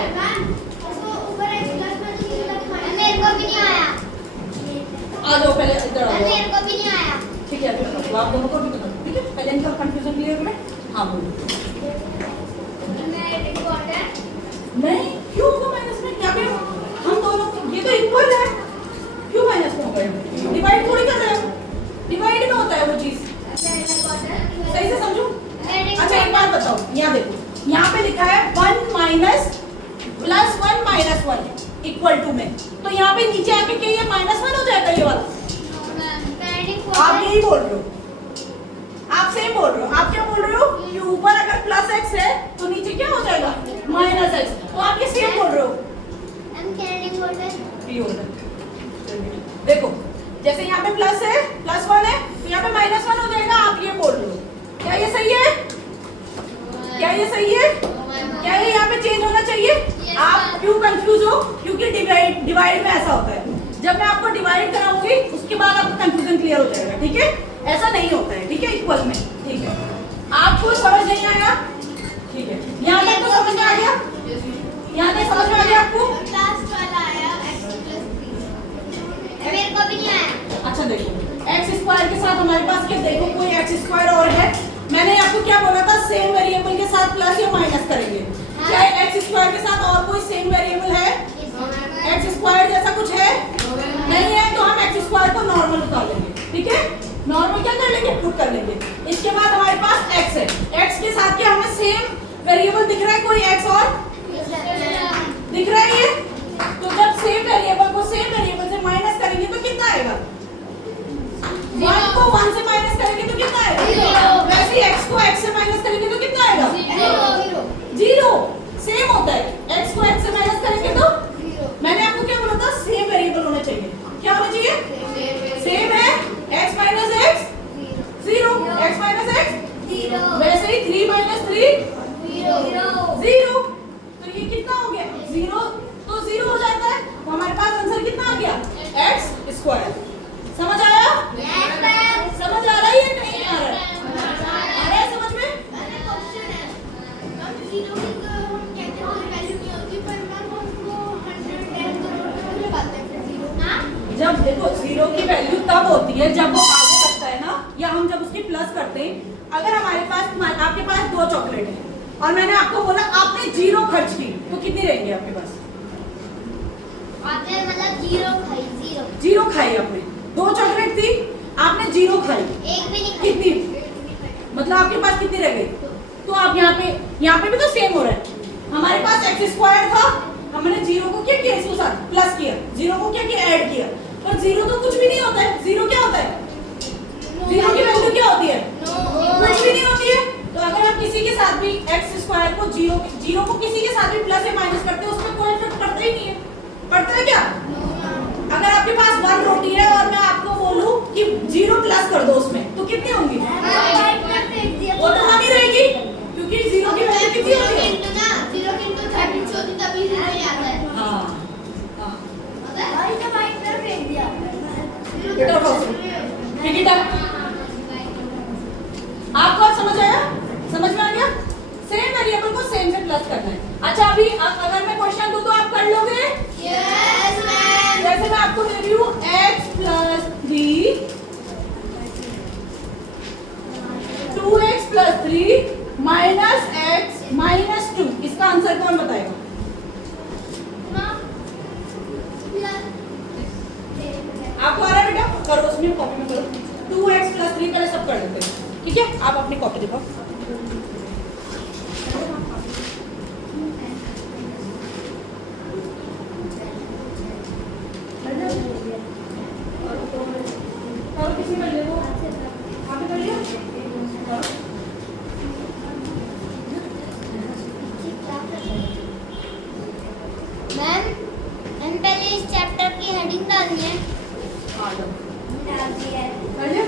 आ जाओ पहले इधर आ जाओ। ठीक है, अभी बता दो, आप दोनों को भी बता दो, ठीक है। पहले इनका कंफ्यूजन क्लियर करें। हाँ बोलो। नहीं, क्यों होगा माइनस में, क्या पे हम दोनों ये तो इक्वल है, क्यों माइनस में होगा? डिवाइड थोड़ी कर रहे हो, डिवाइड में होता है वो चीज, सही से समझो। अच्छा एक बात बताओ, यहाँ देखो, यहाँ पे लिखा है 1 minus plus 1 minus 1 equal to में, तो यहाँ पे नीचे आके क्या ये -1 हो जाएगा ये वाला? आप यही बोल रहे हो, आप सेम बोल रहे हो। आप क्या बोल रहे हो कि ऊपर अगर प्लस x है तो नीचे क्या हो जाएगा, माइनस x, तो आप ये सेम बोल रहे हो। देखो जैसे यहाँ पे प्लस है, +1 है, तो यहाँ पे -1 हो जाएगा, आप ये बोल रहे हो। क्या ये सही है? क्या ये सही है? क्या ये यहाँ पे चेंज होना चाहिए? आप क्यों कंफ्यूज हो? क्योंकि डिवाइड में ऐसा होता है, जब मैं आपको डिवाइड कराऊंगी उसके बाद आपका कंफ्यूजन क्लियर हो जाएगा, ठीक है। ऐसा नहीं होता है, ठीक है, इक्वल में, ठीक है। आपको समझ नहीं आया, ठीक है, यहाँ तक तो समझ में आ गया, यहाँ तक समझ में आ गया आपको? मेरे को भी नहीं आया। अच्छा देखो, एक्स स्क्वायर के साथ हमारे पास क्या, देखो कोई एक्स स्क्वायर और है, मैंने आपको क्या बोला था, सेम वेरिएबल के साथ प्लस या माइनस करेंगे। क्या एक्स स्क्वायर के साथ और कोई सेम वेरिएबल है? एक्स स्क्वायर जैसा कुछ है? नहीं है, तो हम एक्स स्क्वायर को नॉर्मल उतार लेंगे, ठीक है। नॉर्मल क्या कर लेंगे, पुट कर लेंगे। इसके बाद हमारे पास एक्स है, एक्स के साथ क्या हमें सेम वेरिएबल दिख रहा है, कोई एक्स और दिख रहा है ये, तो जब सेम वेरिएबल को सेम वेरिएबल से माइनस करेंगे तो कितना आएगा? 1 को 1 से माइनस करेंगे तो कितना आएगा? वैसे ही x को x से माइनस करेंगे तो कितना आएगा? 0। सेम होता है, x को x से माइनस करेंगे तो मैंने आपको क्या बोला था, सेम वेरिएबल होना चाहिए। क्या होना चाहिए? सेम है, x minus x 0, x minus x 0, वैसे ही 3 माइनस 3 0। तो ये कितना हो गया? 0, तो 0 हो जाता है, तो हमारे पास आंसर कितना आ गया? x square. समझ आया? समझ आ रहा है या नहीं आ रहा है? आ रहा है समझ में? जब देखो 0 की वैल्यू तब होती है जब वो आगे लगता है ना, या हम जब उसकी प्लस करते हैं। अगर हमारे पास, आपके पास 2 चॉकलेट है और मैंने आपको बोला आपने 0 खर्च की, तो कितनी रहेंगी आपके पास? आपने मतलब 0 खाई, 0 खाई आपने, 2 चॉकलेट थी, आपने 0 खाई, एक भी नहीं खाई। कितनी, मतलब आपके पास कितनी रह गई? तो आप यहाँ पे भी तो सेम हो रहा है। हमारे पास एक्स स्क्वायर था, हमने 0 को क्या किया, इसके साथ प्लस किया, 0 को क्या किया, ऐड किया, पर 0 तो कुछ भी नहीं होता है। 0 क्या होता है? 0 की वैल्यू क्या होती है? कुछ भी नहीं होती है। तो अगर आप किसी के साथ भी एक्स स्क्वायर को 0 को किसी के साथ भी प्लस या माइनस करते हो, उसमें कोई इफेक्ट पड़ता ही नहीं है। पड़ता है क्या? अगर आपके पास 1 रोटी है और मैं आपको बोलूं कि 0 प्लस कर दो उसमें, तो कितनी होंगी? वो तो नहीं रहेगी, क्योंकि 0 की वैल्यू कितनी होती है? 0 into 30 होती तभी 0 ही आता है। हाँ, भाई तो भाई तरफ फेंक दिया। इधर आओ, ठीक है। आपको अब समझ आया? समझ में आ गया? सेम वेरिएबल को सेम से प्लस करना है। अच्छा अभी अगर मैं क्वेश्चन दूं तो आप कर लोगे? Yes ma'am. जैसे मैं आपको दे रही हूँ x plus 3 2x plus 3 minus x minus 2, इसका आंसर कौन बताएगा? आपको आ रहा है बेटा? करो, उसमें कॉपी में करो। 2x प्लस 3 पहले सब कर लेते हैं, ठीक है। आप अपनी कॉपी दिखाओ। और किसी में ले लो, आप कर लिया? मैम हम पहले इस चैप्टर की हेडिंग डालनी है। आ जाओ, डाल दी है। कर लिया?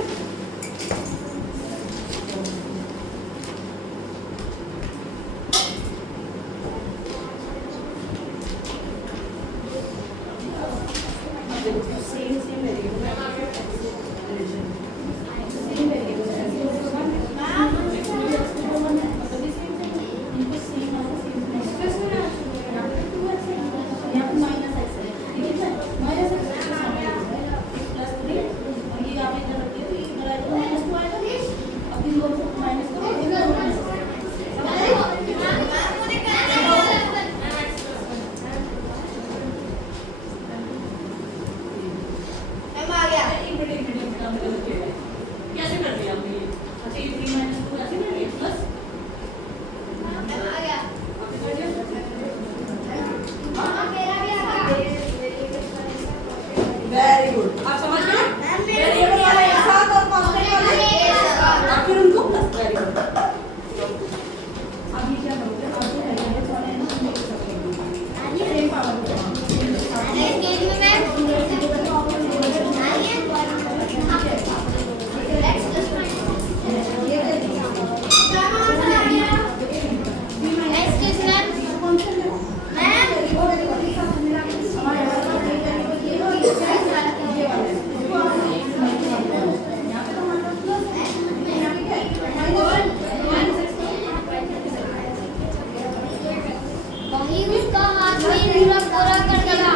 इसका हाथ भी पूरा पूरा कर दिया।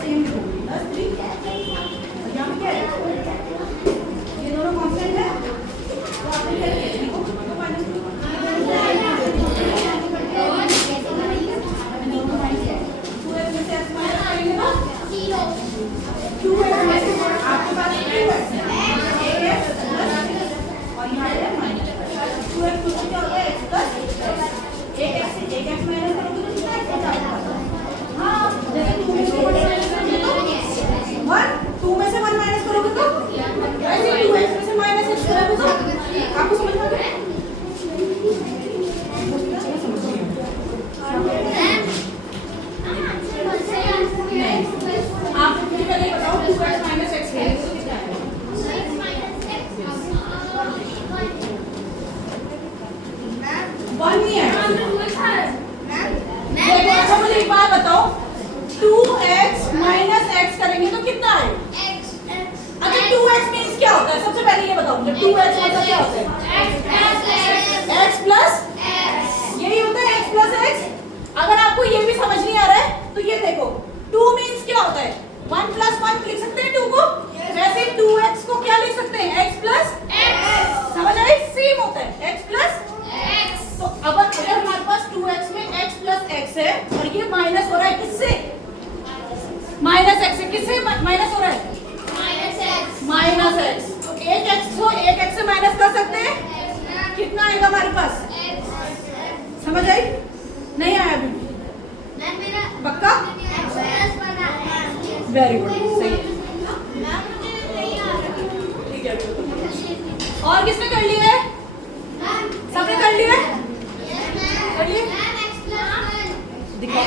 सेम लिखोगे प्लस 3 और यहाँ पे क्या है, ये दोनों कांस्टेंट है तो आपने क्या किया, लिखो तो माइनस 2 2x में से x माइनस करेंगे ना 2x में से आपके पास 2x है, एक x प्लस और यहाँ है माइनस 2x तो क्या होता है x प्लस एक x से एक x माइनस करोगे तो कितना x बचा होगा। हाँ जैसे 2 में से 1 माइनस करोगे तो 1, 2 में से 1 माइनस करोगे तो वैसे 2x में से माइनस x करोगे तो आपको समझ में आ गया। आप मुझे पहले बताओ 2x माइनस x है तो कितना है। 1 नहीं है। देखो अच्छा मुझे एक बात बताओ 2x माइनस x करेंगे तो कितना है। अच्छा 2x मींस क्या होता है, सबसे पहले ये बताओ मुझे 2x मतलब क्या होता है। x प्लस यही होता है x प्लस x। अगर आपको ये भी समझ नहीं आ रहा है तो ये देखो 2 मींस क्या होता है 1 प्लस 1 लिख सकते हैं 2 को, वैसे 2x को क्या लिख सकते हैं x प्लस x। समझ आई, सेम होता है x प्लस x। तो अब अगर हमारे पास 2x में x प्लस x है और ये माइनस हो रहा है किससे, माइनस x से, किससे माइनस हो रहा है माइनस x। तो एक x को एक x से माइनस कर सकते हैं, कितना आएगा हमारे पास, समझ आई, नहीं आया अभी पक्का, वेरी गुड सही है। ठीक है और किसने कर लिया है, सबने कर लिया है, कर लिए दिखाओ।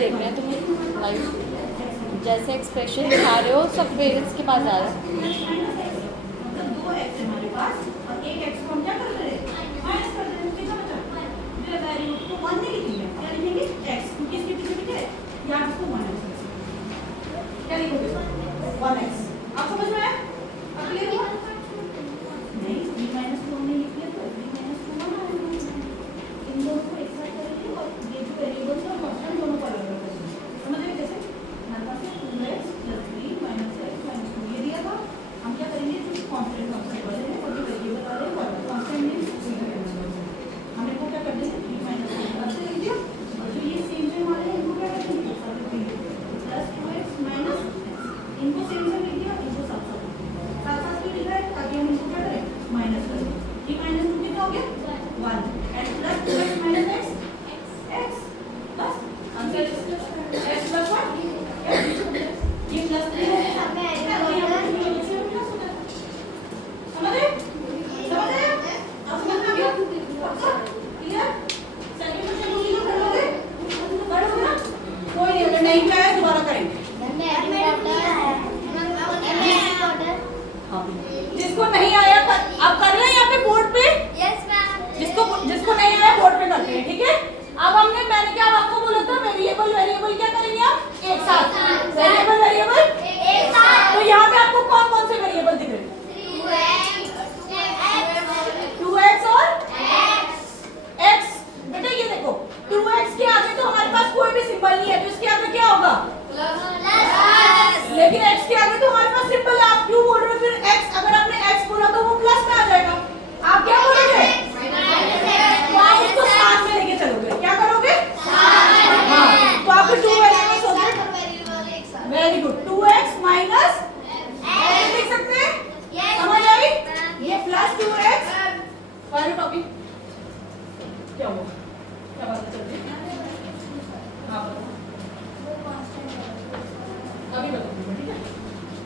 देख रहे हैं तुम लाइव, जैसे एक्सप्रेशन दिखा रहे हो सब पेरेंट्स के पास आ रहा है। आप समझ में आया, अब क्लियर हुआ नहीं, b माइनस 2 हमने लिख लिया तो b माइनस 2 बना इन दोनों को एक साथ करेंगे और ये जो वेरिएबल्स और कांस्टेंट दोनों को अलग अलग करेंगे। समझ गए कैसे, हमारे पास है 2x + 3 - x - 2 ये दिया था, हम क्या करेंगे जो कांस्टेंट वाले हैं और जो वेरिएबल वाले हैं वो कांस्टेंट मींस हमने को क्या कर देंगे 3 - 2 रख दिया और जो ये सेम जो हमारे हैं इनको क्या कर देंगे +2x -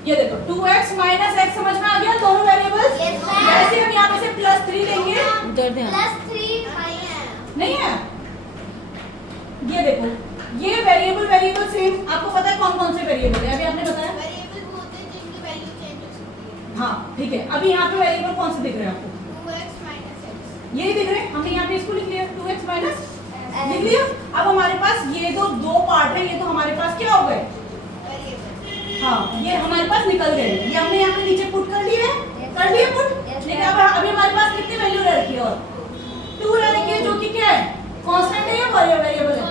ये देखो 2x माइनस x समझ में आ गया दोनों वेरिएबल्स। Yes, ma'am. जैसे हम यहाँ पे से +3 लेंगे उधर ध्यान। +3 नहीं है। ये देखो ये वेरिएबल सेम, आपको पता है कौन कौन से वेरिएबल है अभी आपने बताया। वेरिएबल वो होते हैं जिनकी वैल्यू चेंज हो सकती है। हाँ ठीक है, अभी यहाँ पे वेरिएबल कौन से दिख रहे हैं आपको? 2x - x। यही दिख रहे हैं, हमने यहाँ पे इसको लिख लिया 2x माइनस लिख लिया। अब हमारे पास ये दो पार्ट है, ये तो हमारे पास क्या हो गए? हाँ ये हमारे पास निकल गए, ये हमने यहाँ पे नीचे पुट कर लिए पुट। लेकिन अब अभी हमारे पास कितनी वैल्यू रह रही है? और 2 रह रही है जो कि क्या है? कांस्टेंट है या वेरिएबल है?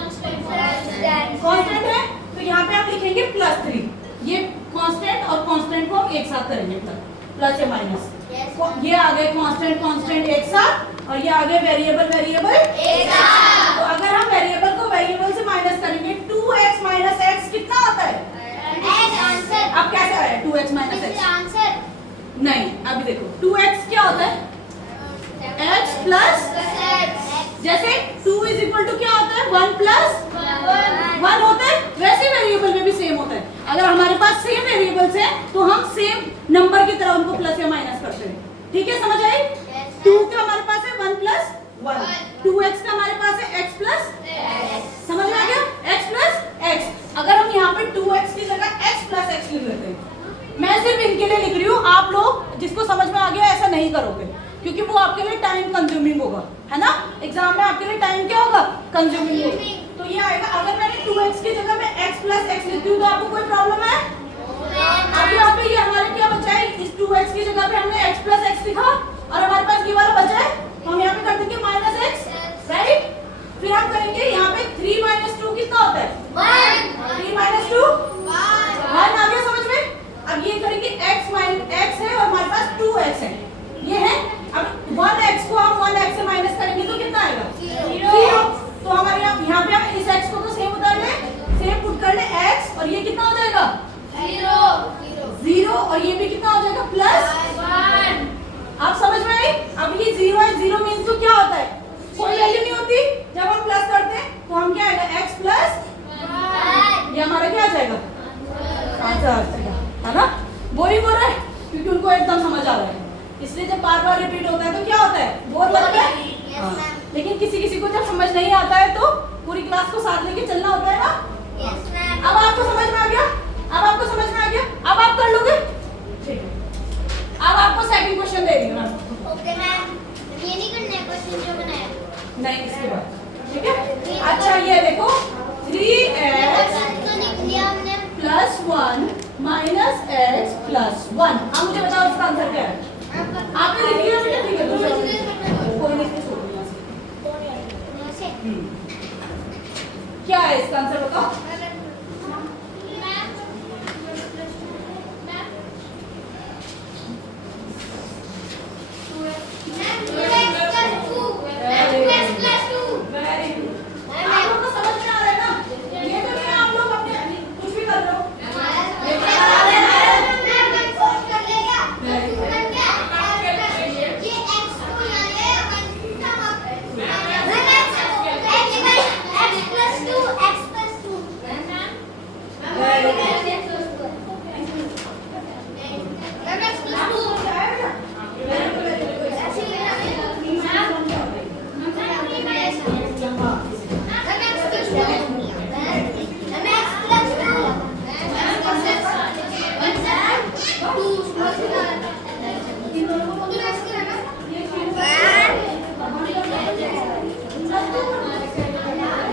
कांस्टेंट है, तो यहाँ पे आप लिखेंगे +3। ये कांस्टेंट और कांस्टेंट को हम एक साथ करेंगे, प्लस या माइनस। ये आ गए कांस्टेंट एक साथ, और ये आ गए वेरिएबल एक साथ। तो अगर हम वेरिएबल को वेरिएबल से माइनस करेंगे 2x माइनस x कितना होता है? आंसर। अब कैसे आया 2x माइनस x? आंसर नहीं, अभी देखो 2x क्या होता है? x प्लस, जैसे 2 इज इक्वल टू क्या होता है? 1 प्लस 1 होता है, वैसे वेरिएबल में भी सेम होता है। अगर हमारे पास सेम वेरिएबल्स है तो हम सेम नंबर की तरह उनको प्लस या माइनस करते हैं। ठीक है, समझ आई? 2 का हमारे पास है 1 प्लस 1, 2x का हमारे पास है x प्लस, समझ में आ गया? x plus x। अगर हम यहाँ पे 2x की जगह x प्लस x लिख लेते हैं, मैं सिर्फ इनके लिए लिख रही हूँ, आप लोग जिसको समझ में आ गया ऐसा नहीं करोगे, क्योंकि वो आपके लिए टाइम कंज्यूमिंग होगा, है ना? एग्जाम में आपके लिए टाइम क्या होगा? कंज्यूमिंग होगा। तो ये आएगा, अगर मैंने 2x की जगह में x प्लस x लिखती हूँ तो आपको कोई प्रॉब्लम है? अब यहाँ पे ये हमारे क्या बचा है? इस 2x की जगह पे हमने x प्लस x लिखा और हमारे पास ये वाला बचा है, हम यहाँ पे कर देंगे माइनस x, राइट? फिर हम करेंगे यहाँ पे 3 माइनस 2 कितना होता है? 3 माइनस 2 1 आ गया समझ में? अब ये करेंगे x माइनस x है और हमारे पास 2x है, ये है। अब 1x को हम 1x से माइनस करेंगे तो कितना आएगा? 0। तो हमारे यहाँ पे हम इस x को तो सेम उतार ले, सेम पुट कर ले x, और ये कितना हो जाएगा? 0, और ये भी कितना हो जाएगा? प्लस 1। आप समझ में आई? अब ये 0 है, 0 मीन्स तो क्या होता है? कोई वैल्यू नहीं होती। जब हम प्लस करते हैं तो हम क्या आएगा? x प्लस 1, ये हमारा क्या आ जाएगा? आंसर आ जाएगा, है ना? बोरिंग हो रहा है क्योंकि उनको एकदम समझ आ रहा है, इसलिए जब बार बार रिपीट होता है तो क्या होता है? बोर लगता है। हाँ। लेकिन किसी को जब समझ नहीं आता है तो पूरी क्लास को साथ लेके चलना होता है ना? अब आपको समझ में आ गया? अब आपको समझ में आ गया? अब आप कर लोगे? ठीक है, अब आपको सेकंड क्वेश्चन दे रही हूँ मैं। ओके मैम, ये नहीं करना है क्वेश्चन जो बनाया? नहीं, इसके बाद ठीक है। अच्छा ये देखो 3x तो लिख लिया हमने प्लस 1 माइनस x प्लस 1। अब मुझे बताओ इसका आंसर क्या है? आपने लिख लिया बेटा? ठीक है, कोई नहीं, छोड़ क्या है इसका आंसर बताओ? आप लोग को समझ में आ रहा है ना? ये तो नहीं आप लोग अपने कुछ भी कर रहे हो।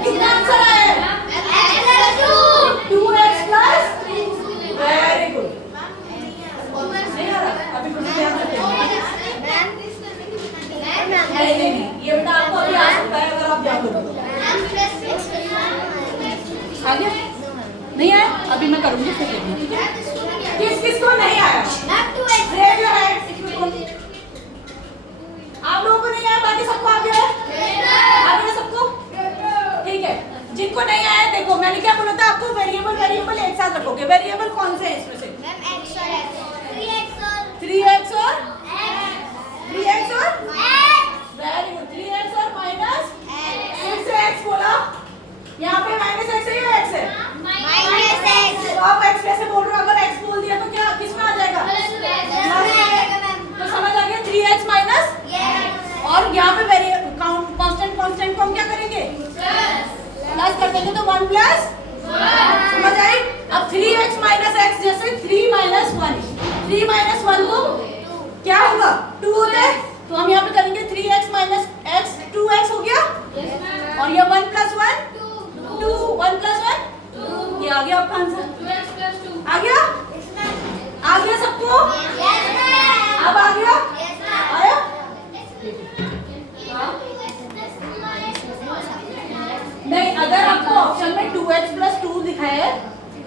कितना आंसर आया? 2x plus, very good. नहीं आ रहा? अभी कुछ ध्यान से देखो। नहीं, ये बेटा आपको अभी आ सकता है अगर आप ध्यान दोगे। आ गया? नहीं आया? अभी मैं करूंगी फिर देखना, ठीक है? किस को नहीं आया? Raise your hand if you don't. आप लोगों को नहीं आया, बाकी सबको आ गया है? आ गया सबको? ठीक है, जिनको नहीं आया देखो मैंने क्या बोला था आपको? वेरिएबल एक साथ रखोगे। वेरिएबल कौन से हैं इसमें से? 3x और वेरी गुड। 3x और माइनस फिर से x बोला, यहाँ पे माइनस x है या x है? तो आप x कैसे बोल रहे हो? अगर x बोल दिया तो क्या किस देंगे तो 1 प्लस, समझ आई? अब 3x माइनस एक्स, जैसे 3 माइनस 1, 3 माइनस 1 को क्या होगा 2 होता है, तो हम यहाँ पे करेंगे 3x माइनस एक्स, 2x हो गया, और ये 1 प्लस 1 2, 1 प्लस 1, ये आ गया आपका आंसर। आ गया, आ गया सबको, अब आ गया, आया? नहीं, अगर आपको ऑप्शन में 2x प्लस 2 लिखा है,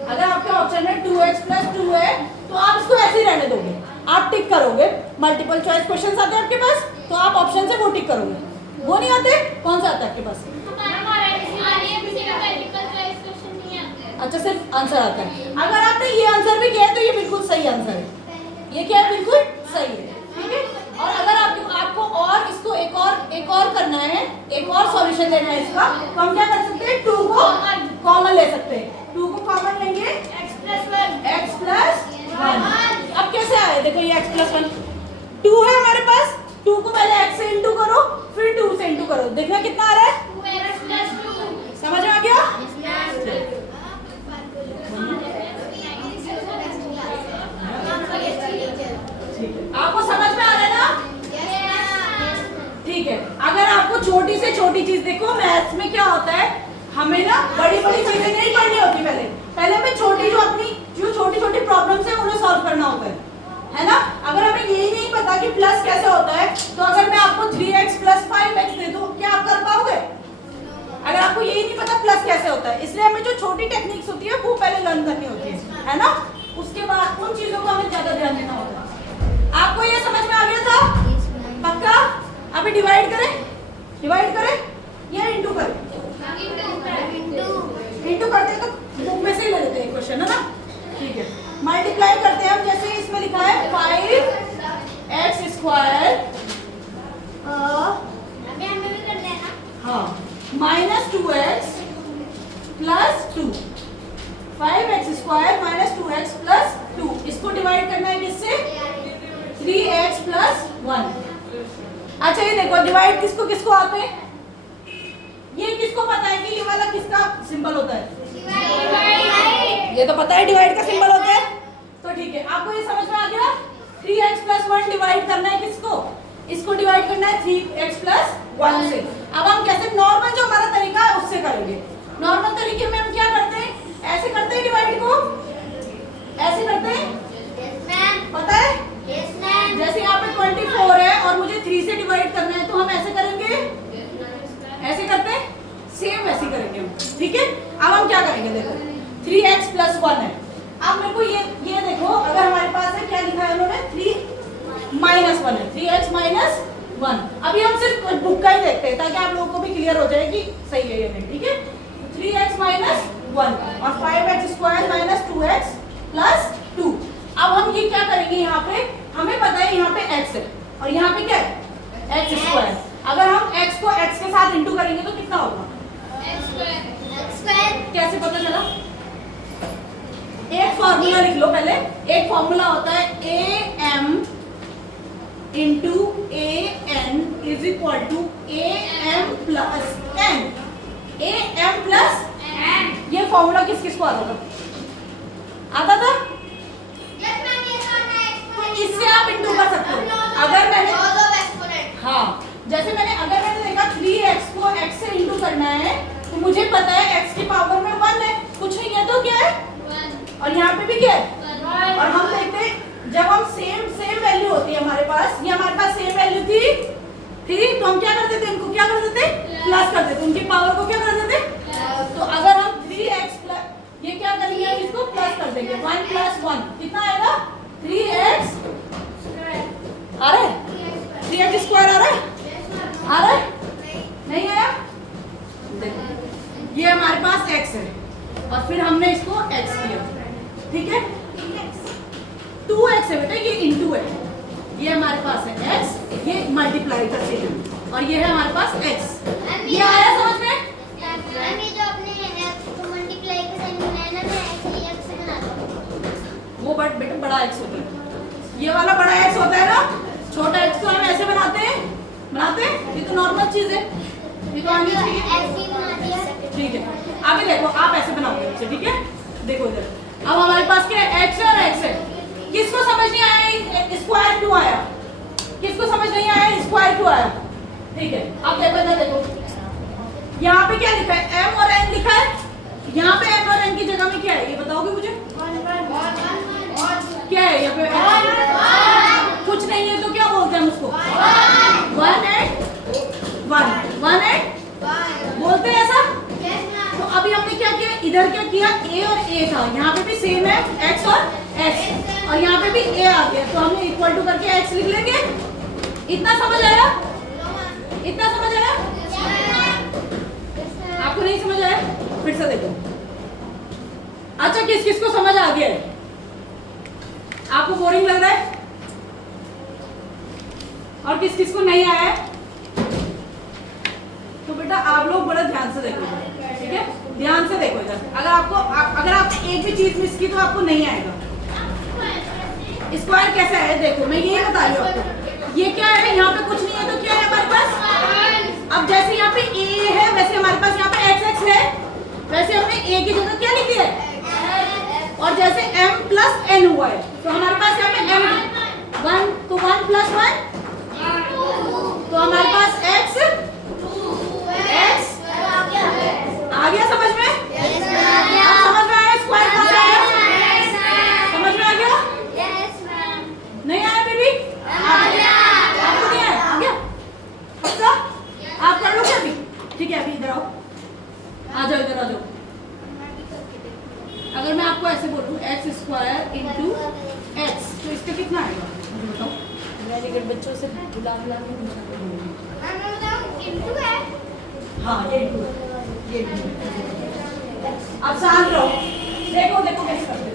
अगर आपके ऑप्शन में 2x प्लस 2 है तो आप इसको ऐसे ही रहने दोगे, आप टिक करोगे। मल्टीपल चॉइस क्वेश्चंस आते हैं आपके पास तो आप ऑप्शन से वो टिक करोगे। वो नहीं आते, कौन सा आता है आपके पास? अच्छा, सिर्फ आंसर आता है। अगर आपने ये आंसर भी किया है तो ये बिल्कुल सही आंसर है, ये क्या है, बिल्कुल सही है, ठीक है। और अगर आपको और इसको एक और करना है, एक और सॉल्यूशन लेना है इसका, तो हम क्या कर सकते हैं, 2 को कॉमन ले सकते हैं। 2 को कॉमन लेंगे, x प्लस 1। अब कैसे आए, देखो ये x प्लस 1, 2 है हमारे पास, 2 को पहले x से इंटू करो, फिर 2 से इंटू करो, देखना कितना आ रहा है, समझ में आ गया? आपको समझ में आ रहा है ना? ठीक है। अगर आपको छोटी से छोटी चीज, देखो मैथ्स में क्या होता है, हमें ना बड़ी बड़ी चीजें नहीं पढ़नी होती, पहले हमें छोटी जो छोटी छोटी प्रॉब्लम्स है उन्हें सॉल्व करना होता है ना। अगर हमें यही नहीं पता कि प्लस कैसे होता है, तो अगर मैं आपको 3x प्लस 5x दे दूं, क्या आप कर पाओगे? अगर आपको यही नहीं पता प्लस कैसे होता है, इसलिए हमें जो छोटी टेक्निक्स होती है वो पहले लर्न करनी होती है ना। उसके बाद उन चीजों को हमें ज्यादा ध्यान देना होता है। आपको ये समझ में आ गया था? पक्का? अभी डिवाइड करें या इंटू करें? इंटू करते हैं तो बुक में से ही ले लेते हैं क्वेश्चन, है ना। ठीक है, मल्टीप्लाई करते हैं हम, जैसे इसमें लिखा है 5x स्क्वायर, हाँ, minus 2x plus 2, 5x square minus 2x plus 2, इसको डिवाइड करना है किससे, 3x प्लस 1। अच्छा ये देखो, डिवाइड किसको किसको आते हैं, ये किसको पता है कि ये वाला किसका सिंबल होता है? ये तो पता है डिवाइड का सिंबल होता है, तो ठीक है, आपको ये समझ में आ गया। 3x प्लस 1 डिवाइड करना है किसको, इसको डिवाइड करना है 3x प्लस 1 से। अब हम कैसे, नॉर्मल जो हमारा तरीका है उससे करेंगे। नॉर्मल तरीके में हम क्या करते हैं, ऐसे करते हैं डिवाइड को, ऐसे करते हैं, पता है? जैसे यहाँ पे 24 है और मुझे 3 से डिवाइड करना है, तो हम ऐसे करेंगे, ऐसे करते हैं, सेम वैसे करेंगे हम, ठीक है। अब हम क्या करेंगे, देखो 3x प्लस 1 है। अब मेरे को ये देखो, अगर हमारे पास है, क्या लिखा है उन्होंने, 3 माइनस 1 है, 3x माइनस 1। अभी हम सिर्फ बुक का ही देखते हैं ताकि आप लोगों को भी क्लियर हो जाए कि सही है या नहीं, ठीक है। 3x माइनस 1 और 5x square minus 2x plus 2। अब हम ये क्या करेंगे, यहाँ पे हमें पता है यहाँ पे x है और यहाँ पे क्या है, x स्क्वायर। अगर हम x को x के साथ इंटू करेंगे तो कितना होगा, x स्क्वायर। कैसे पता चला, एक फॉर्मूला लिख लो पहले। एक फॉर्मूला होता है am into an is equal to am plus n, am plus n। ये फॉर्मूला किस किस को आता था? इससे आप इंटू कर सकते हो। अगर मैंने, हाँ, जैसे अगर मैंने देखा 3x को x से इंटू करना है, तो मुझे पता है x की पावर में 1 है, कुछ नहीं है तो क्या है 1, और यहाँ पे भी क्या है 1। और हम देखते हैं जब हम सेम वैल्यू होती है हमारे पास, ये हमारे पास सेम वैल्यू थी, तो हम क्या करते थे, इनको क्या कर देते, प्लस कर देते, उनकी पावर को क्या कर देते। तो अगर हम 3x प्लस, ये क्या करेंगे, हम इसको प्लस कर देंगे, 1 प्लस 1 कितना आएगा, 3x आ रहा है, 3x स्क्वायर आ रहा है, नहीं आया। ये हमारे पास x है और फिर हमने इसको x किया, ठीक है। 2x है बेटा, ये इंटू है, ये हमारे पास है x, ये मल्टीप्लाई करते हैं और ये है हमारे पास x। ये आया समझ में? वो बेटा बड़ा x होता है, ये वाला बड़ा x होता है ना, छोटा x तो हम ऐसे बनाते हैं, ये तो नॉर्मल चीज है, ये तो आनी चाहिए। ठीक है, अभी देखो आप ऐसे बनाओगे मुझसे, ठीक है। देखो इधर, अब हमारे पास क्या है, x है और x है। किसको समझ नहीं आया स्क्वायर क्यों आया, किसको समझ नहीं आया स्क्वायर क्यों आया, ठीक है। अब देखो इधर देखो, यहाँ पे क्या लिखा है, m और n लिखा है, यहाँ पे m और n की जगह में क्या है, ये बताओगे मुझे क्या है यहाँ पे? कुछ नहीं है तो क्या बोलते हैं हम उसको, 1 and 1 बोलते हैं ऐसा। तो अभी हमने क्या किया, इधर क्या किया, a और a था, यहाँ पे भी सेम है x और x, और यहाँ पे भी a आ गया, तो हमने इक्वल टू करके x लिख लेंगे। इतना समझ आया, इतना समझ आया, आपको नहीं समझ आया, फिर से देखो। अच्छा, किस किस को समझ आ गया है, आपको बोरिंग लग रहा है, और किस किस को नहीं आया है, तो बेटा आप लोग बड़ा ध्यान से देखो, ठीक है, ध्यान से देखो इधर। अगर आपने एक भी चीज मिस की तो आपको नहीं आएगा। स्क्वायर कैसा है देखो, मैं यही बता रही हूँ आपको। ये क्या है, यहाँ पे कुछ नहीं है तो क्या है हमारे पास, अब जैसे यहाँ पे a है वैसे हमारे पास यहाँ पे x है, वैसे हमने a की जगह क्या लिख दिया है, और जैसे m प्लस n हुआ है तो हमारे पास यहाँ पे m 1, तो 1 प्लस 1, तो हमारे पास x आ गया समझ में, समझ में आया स्क्वायर कहाँ से आया, समझ में आ गया, नहीं आया बेबी, आपको नहीं आया, आ गया पक्का, आप कर लोगे अभी, ठीक है। अभी इधर आओ, आ जाओ इधर आ जाओ। अगर मैं आपको ऐसे बोलूं x स्क्वायर इंटू x, तो इसका कितना आएगा मुझे बताओ। वेरी गुड, बच्चों से बुला बुला के पूछा। हाँ ये इंटू, अब शांत रहो, देखो देखो कैसे करते हो।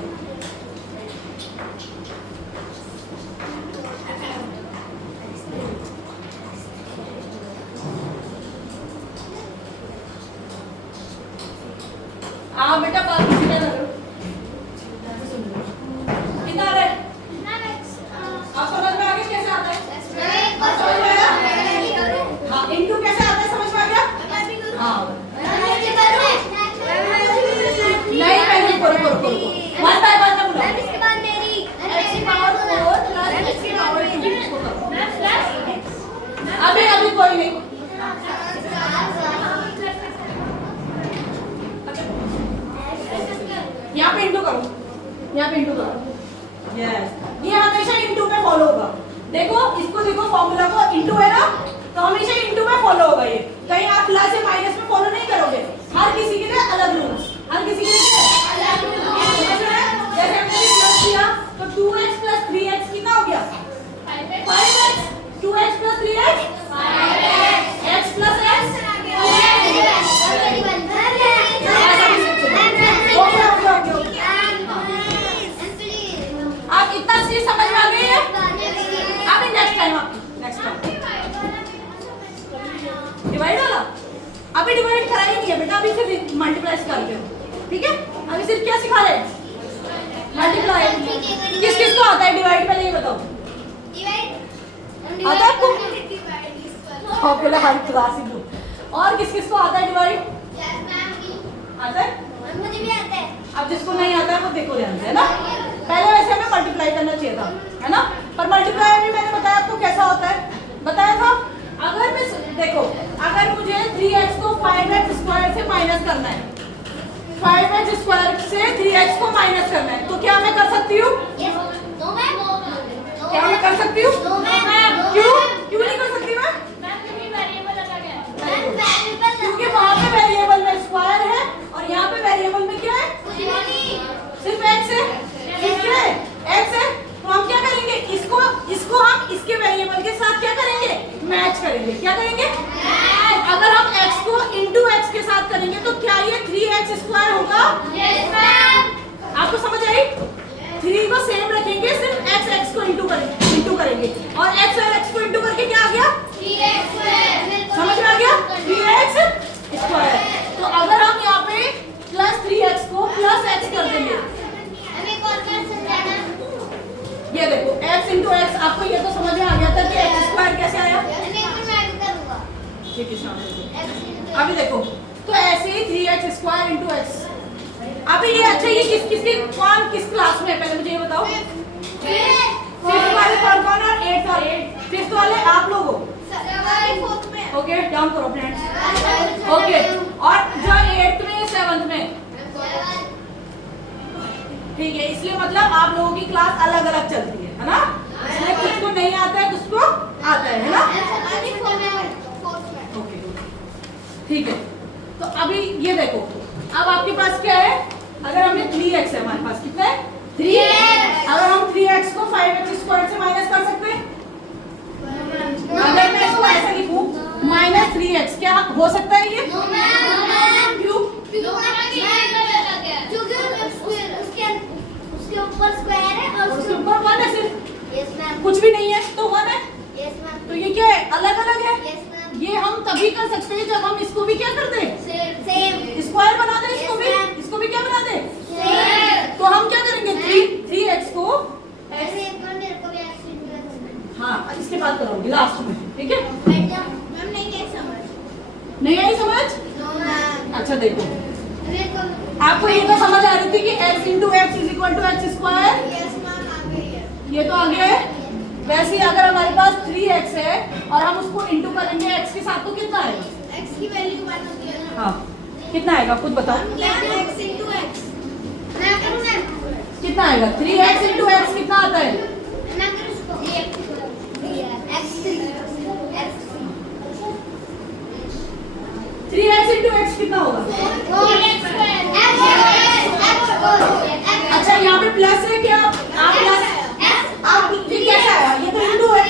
आप बेटा बात किसी का करो, कितना आ रहा है, आप समझ में आ गया कैसे आता है, समझ में आया, हाँ इंटू कैसे आता है समझ में आ गया, हाँ नहीं पहले करो वन बाय वन ना बोलो, x की पावर 4 प्लस x की पावर 2 इसको करो, अभी कोई नहीं, यहाँ पे इंटू करो, यहाँ पे इंटू करो, यस ये हमेशा इंटू में फॉलो होगा। देखो इसको देखो, फॉर्मूला को इंटू है ना, तो हमेशा इंटू में फॉलो होगा। ये कहीं आप प्लस या माइनस में फॉलो नहीं करोगे, हर किसी के लिए अलग रूल्स, हर किसी के लिए अलग रूल्स। जैसे हमने प्लस किया तो 2x प्लस 3x कितना हो गया, 5x, 2x plus 3x 5x, x plus x आप इतना चीज समझ में आ गई है। अभी नेक्स्ट टाइम डिवाइड वाला, अभी डिवाइड करा ही नहीं है बेटा, अभी सिर्फ मल्टीप्लाई करते हो, ठीक है। अभी सिर्फ क्या सिखा रहे हैं, मल्टीप्लाई। किस किस को आता है डिवाइड, पहले ये बताओ, आता है आपको, हाँ पहले हर क्लास ही दो। और किस किस को आता है डिवाइड, आता है, मुझे भी आता है। अब जिसको नहीं आता है वो देखो ध्यान से, है ना। पहले वैसे हमें मल्टीप्लाई करना चाहिए था, है ना, पर मल्टीप्लाई भी मैंने बताया आपको कैसा होता है, बताया था। अगर मैं देखो, अगर मुझे 3x को 5x स्क्वायर से माइनस करना है, 5x स्क्वायर से 3x को माइनस करना है, तो क्या मैं कर सकती हूँ, क्या मैं कर सकती हूँ, क्यों क्यों नहीं कर सकती मैं, क्योंकि वहाँ पे वेरिएबल में स्क्वायर है और यहाँ पे वेरिएबल में क्या है, सिर्फ x है, x है। तो हम क्या करेंगे, इसको हम इसके वेरिएबल के साथ क्या करेंगे, मैच करेंगे, क्या करेंगे, अगर हम x को इंटू x के साथ करेंगे तो क्या ये 3x स्क्वायर होगा, आपको समझ आई, 3 को सेम रखेंगे, सिर्फ x को इंटू करेंगे और x और x को इंटू करके क्या आ गया, 3x, समझ में आ गया, 3x स्क्वायर। तो अगर हम यहाँ पे प्लस 3x को प्लस x कर देंगे, ये देखो x इंटू एक्स, आपको ये तो समझ में आ गया था कि x स्क्वायर कैसे आया, ठीक है। अभी देखो तो ऐसे ही 3x स्क्वायर इंटू एक्स। अभी ये अच्छा, ये कौन किस क्लास में है पहले मुझे ये बताओ। फिफ्थ वाले कौन कौन और एट्थ वाले? फिफ्थ वाले आप लोग हो। ओके, डाउन करो फ्रेंड्स। ओके, और जो एट्थ में सेवंथ में, ठीक है, इसलिए मतलब आप लोगों की क्लास अलग अलग चलती है ना, इसलिए कुछ को नहीं आता है, कुछ को आता है ना। ओके, ठीक है। तो अभी ये देखो, अब आपके पास क्या है, अगर हमें 3x है, हमारे पास कितना है 3x। अगर हम 3x को 5x स्क्वायर से माइनस कर सकते हैं, अगर मैं इसको ऐसे लिखूं -3x, क्या हो सकता है ये? क्यों? उसके ऊपर स्क्वायर है और उसके ऊपर 1 है सिर्फ, यस मैम, कुछ भी नहीं है तो 1 है। यस मैम, तो ये क्या है, अलग अलग है। यस मैम, ये हम तभी कर सकते हैं जब हम इसको भी क्या कर दें, सेम, स्क्वायर बना दें, इसको Yes, भी, इसको भी क्या बना दें। सेम। तो हम क्या करेंगे, 3x को ऐसे एक बार मेरे को भी एक्सीडेंट हुआ था। हाँ इसके बाद करोगे लास्ट में, ठीक है। बैठ जाओ मैम, नहीं समझ, नहीं आई समझ? नो मैम, अच्छा देखो, मेरे को आपको ये तो समझ आ रही थी कि x into x is equal to x square, yes ma'am आ गई है। ये तो आ गया है। वैसे ही अगर हमारे पास 3x है और हम उसको इंटू करेंगे x के साथ, तो कितना आएगा? x की वैल्यू 1 होती है ना। हाँ, कितना आएगा खुद बताओ, क्या x into x, मैं करूँ मैम, कितना आएगा? 3x इंटू एक्स कितना आता है? मैं करूँ उसको x 3x इंटू एक्स कितना होगा? अच्छा यहाँ पे प्लस है क्या? आप प्लस, आप ये कैसा आया? ये तो इंटू है,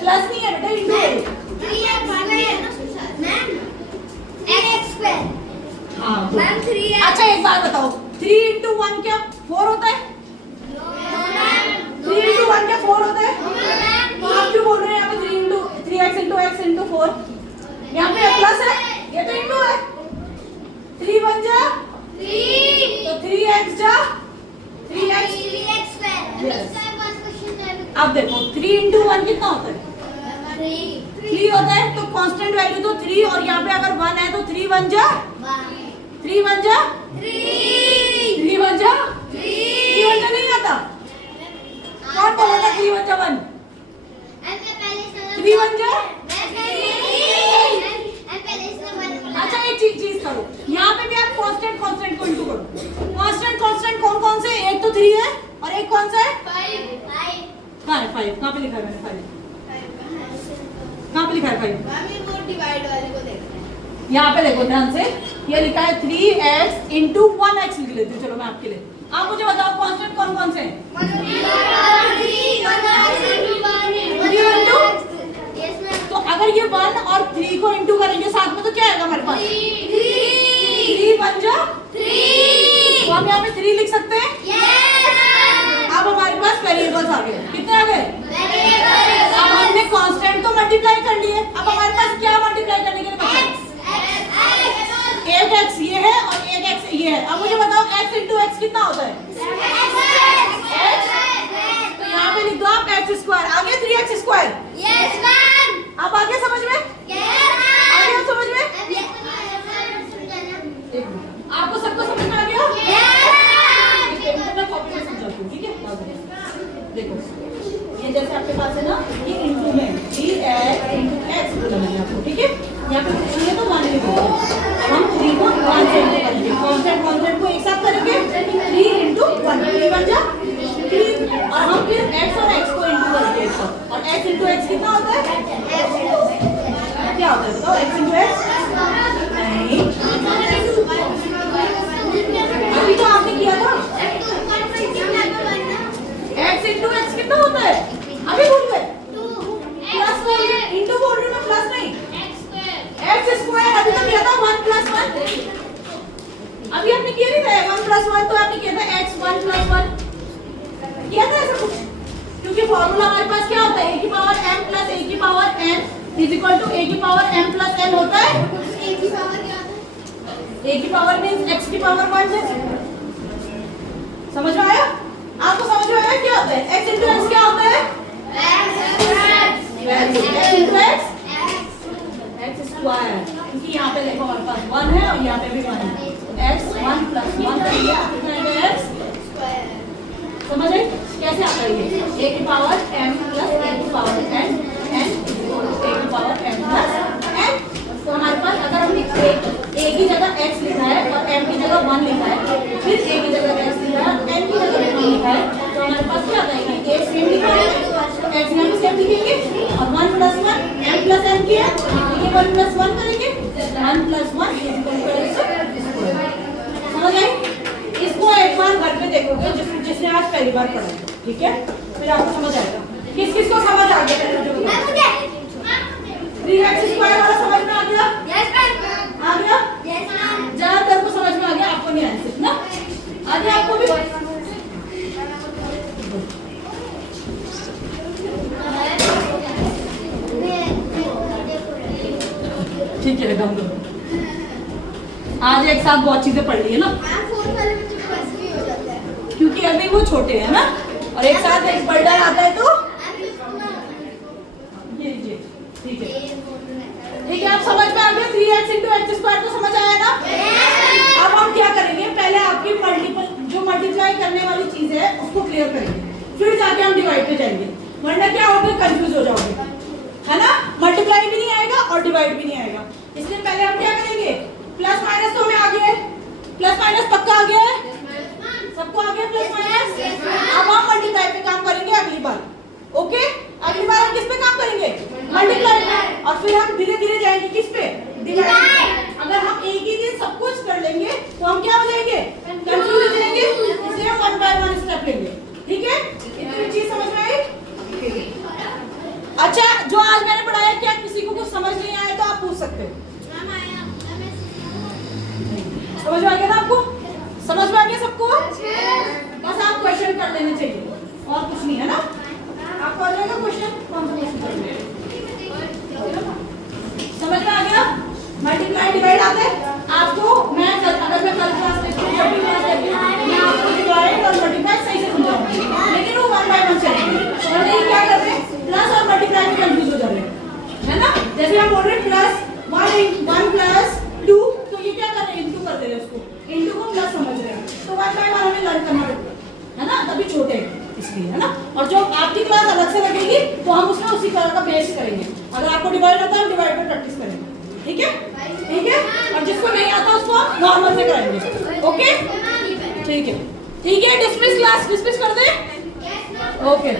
प्लस नहीं है बेटा, इंटू है। हाँ तो। अच्छा एक बात बताओ, 3 इंटू 1 क्या 4 होता है? 3 इंटू 1 क्या 4 होता है? तो आप क्यों बोल रहे हैं यहाँ पे 3x इंटू एक्स इंटू 4? यहाँ पे प्लस है, ये तो इंटू है। 3 1 जा तो 3x जा 3x। अब देखो 3 इंटू 1 कितना होता है? 3 होता है। तो कांस्टेंट वैल्यू तो 3, और यहाँ पे अगर 1 है तो 3 1 जा 3 1 जा 3 1 जा 3 1 जा नहीं आता। कौन बोलेगा 3 1 जा 1? 3 1 जा। अच्छा एक चीज करो, यहाँ पे भी आप कांस्टेंट को इंटू करो। कांस्टेंट कौन कौन से? एक तो 3 है और एक कौन सा है? 5। 5 कहाँ पे लिखा है मैंने? 5 कहाँ पे लिखा है? 5 यहाँ पे देखो ध्यान से, ये लिखा है 3x इंटू 1x लिख लेती हूँ। चलो मैं आपके लिए, आप मुझे बताओ कांस्टेंट कौन कौन से हैं? 3 तो अगर ये 1 और 3 को इंटू करेंगे साथ में तो क्या आएगा हमारे पास? 3 1 जा 3। तो हम यहाँ पे 3 लिख सकते हैं। अब हमारे पास वेरिएबल्स आ गए। कितने आ गए? अब हमने कांस्टेंट तो मल्टीप्लाई कर लिए, अब हमारे पास क्या मल्टीप्लाई करने के लिए बचा? एक x ये है और एक x ये है। अब मुझे बताओ x इंटू एक्स कितना होता है? तो यहाँ पे लिख दो आप x स्क्वायर, आ गया 3x स्क्वायर। अब आ गया समझ में? आ गया समझ में? आपको सबको समझ में आ गया? मैं कॉपी में समझाती हूँ, ठीक है? देखो ये जैसे आपके पास है ना, ये इंटू में 3x इंटू एक्स बोला मैंने आपको, ठीक है? यहाँ पे पूछेंगे तो 1 लिखो। हम 3 को 1 से इंटू करेंगे, कांस्टेंट को एक साथ करेंगे। 3 इंटू 1 3 बन जा 3, और हम फिर x और x को इंटू करेंगे एक साथ। और x इंटू x कितना होता है? क्या होता है बताओ? x इंटू x नहीं, अभी तो आपने किया था। x इंटू x कितना होता है? अभी भूल गए? प्लस बोल रही हूँ, इंटू बोल रही हूँ मैं, प्लस नहीं। x स्क्वायर अभी तो किया था 1 प्लस 1। अभी आपने किया नहीं था 1 प्लस 1, तो आपने किया था x 1 प्लस 1 किया था ऐसा कुछ, क्योंकि फॉर्मूला हमारे पास क्या होता है? a की पावर m प्लस a की power n is equal to a की पावर m प्लस n होता है। a की पावर मींस x की पावर 1 जैसे। समझ में आया? आपको समझ में आया क्या होता है? x इंटू x क्या होता है? x into x x square, क्योंकि यहाँ पे देखो a की पावर m प्लस a की पावर n n a की पावर m प्लस n। तो हमारे पास अगर हमने a की जगह x लिखा है और m की जगह 1 लिखा है, फिर a की जगह x लिखा है और n की जगह 1 लिखा है, तो हमारे पास क्या आता है कि a सेम लिखा है तो x में भी सेम लिखेंगे और 1 प्लस 1 m प्लस n की है, ये 1 प्लस 1 करेंगे, 1 प्लस 1 इज इक्वल टू समझ आई? इसको एक बार घर पे देखोगे जिसने आज पहली बार पढ़ा है, ठीक है? फिर आपको समझ आएगा। किस किस को समझ आ गया? पहले जो 3x स्क्वायर वाला समझ में आ गया? आ गया? ज्यादातर को समझ में आ गया, आपको नहीं आया सिर्फ ना? आ गया आपको भी? ठीक है, एकदम दो। आज एक साथ बहुत चीजें पढ़ ली है ना, क्योंकि अभी वो छोटे हैं ना, और एक साथ एक बर्डन आता है तो ये लीजिए। ठीक है, ठीक है, आप समझ में आ गया? 3x इंटू एक्स स्क्वायर तो समझ आया ना? अब हम क्या करेंगे, पहले आपकी मल्टीपल जो मल्टीप्लाई करने वाली चीज है उसको क्लियर करेंगे, फिर जाके हम डिवाइड पे जाएंगे, वरना क्या होगा, कंफ्यूज हो जाओगे, है ना? मल्टीप्लाई भी नहीं आएगा और डिवाइड भी नहीं आएगा, इसलिए पहले हम क्या करेंगे, प्लस माइनस तो हमें आ गया है, प्लस माइनस पक्का आ गया है, सबको आ गया प्लस माइनस। अब हम मल्टीप्लाई पे काम करेंगे अगली बार, ओके? अगली बार हम किस पे काम करेंगे, मल्टीप्लाई पे, और फिर हम धीरे धीरे जाएंगे किस पे, डिवाइड। अगर हम एक ही दिन सब कुछ कर लेंगे तो हम क्या हो जाएंगे, कंफ्यूज हो जाएंगे, इसलिए हम 1 बाय 1 स्टेप लेंगे, ठीक है? इतनी चीज समझ में आई? अच्छा, जो आज मैंने पढ़ाया, क्या किसी को कुछ समझ नहीं आया तो आप पूछ सकते हो। समझ में आ गया ना आपको? समझ में आ गया सबको? बस आप क्वेश्चन कर लेने चाहिए और कुछ नहीं, है ना? आपको आ जाएगा क्वेश्चन, कौन सा क्वेश्चन करेंगे? समझ में आ गया? मल्टीप्लाई डिवाइड आते हैं आपको? अगर मैं कल क्लास लेती हूँ, मैं आपको डिवाइड और मल्टीप्लाई सही से समझाऊंगी, लेकिन वो 1 बाय 1 चलेंगे, और नहीं क्या कर रहे हैं, प्लस और मल्टीप्लाई में कंफ्यूज हो जा रहे हैं, है ना? जैसे हम बोल रहे हैं प्लस 1 प्लस 2, तो ये क्या कर रहे हैं, इंटू कर दे रहे हैं, उसको इंटू को प्लस समझ रहे हैं, तो 1 बाय 1 हमें लर्न करना पड़ेगा, है ना? तभी छोटे हैं इसलिए, है ना? और जो आपकी क्लास अलग से लगेगी तो हम उसमें उसी तरह का बेस करेंगे। अगर आपको डिवाइड आता है, हम डिवाइड पे प्रैक्टिस करेंगे, ठीक है? ठीक है, और जिसको नहीं आता उसको नॉर्मल से कराएंगे, ओके? ठीक है, ठीक है, डिसमिस क्लास, डिसमिस कर दे, ओके।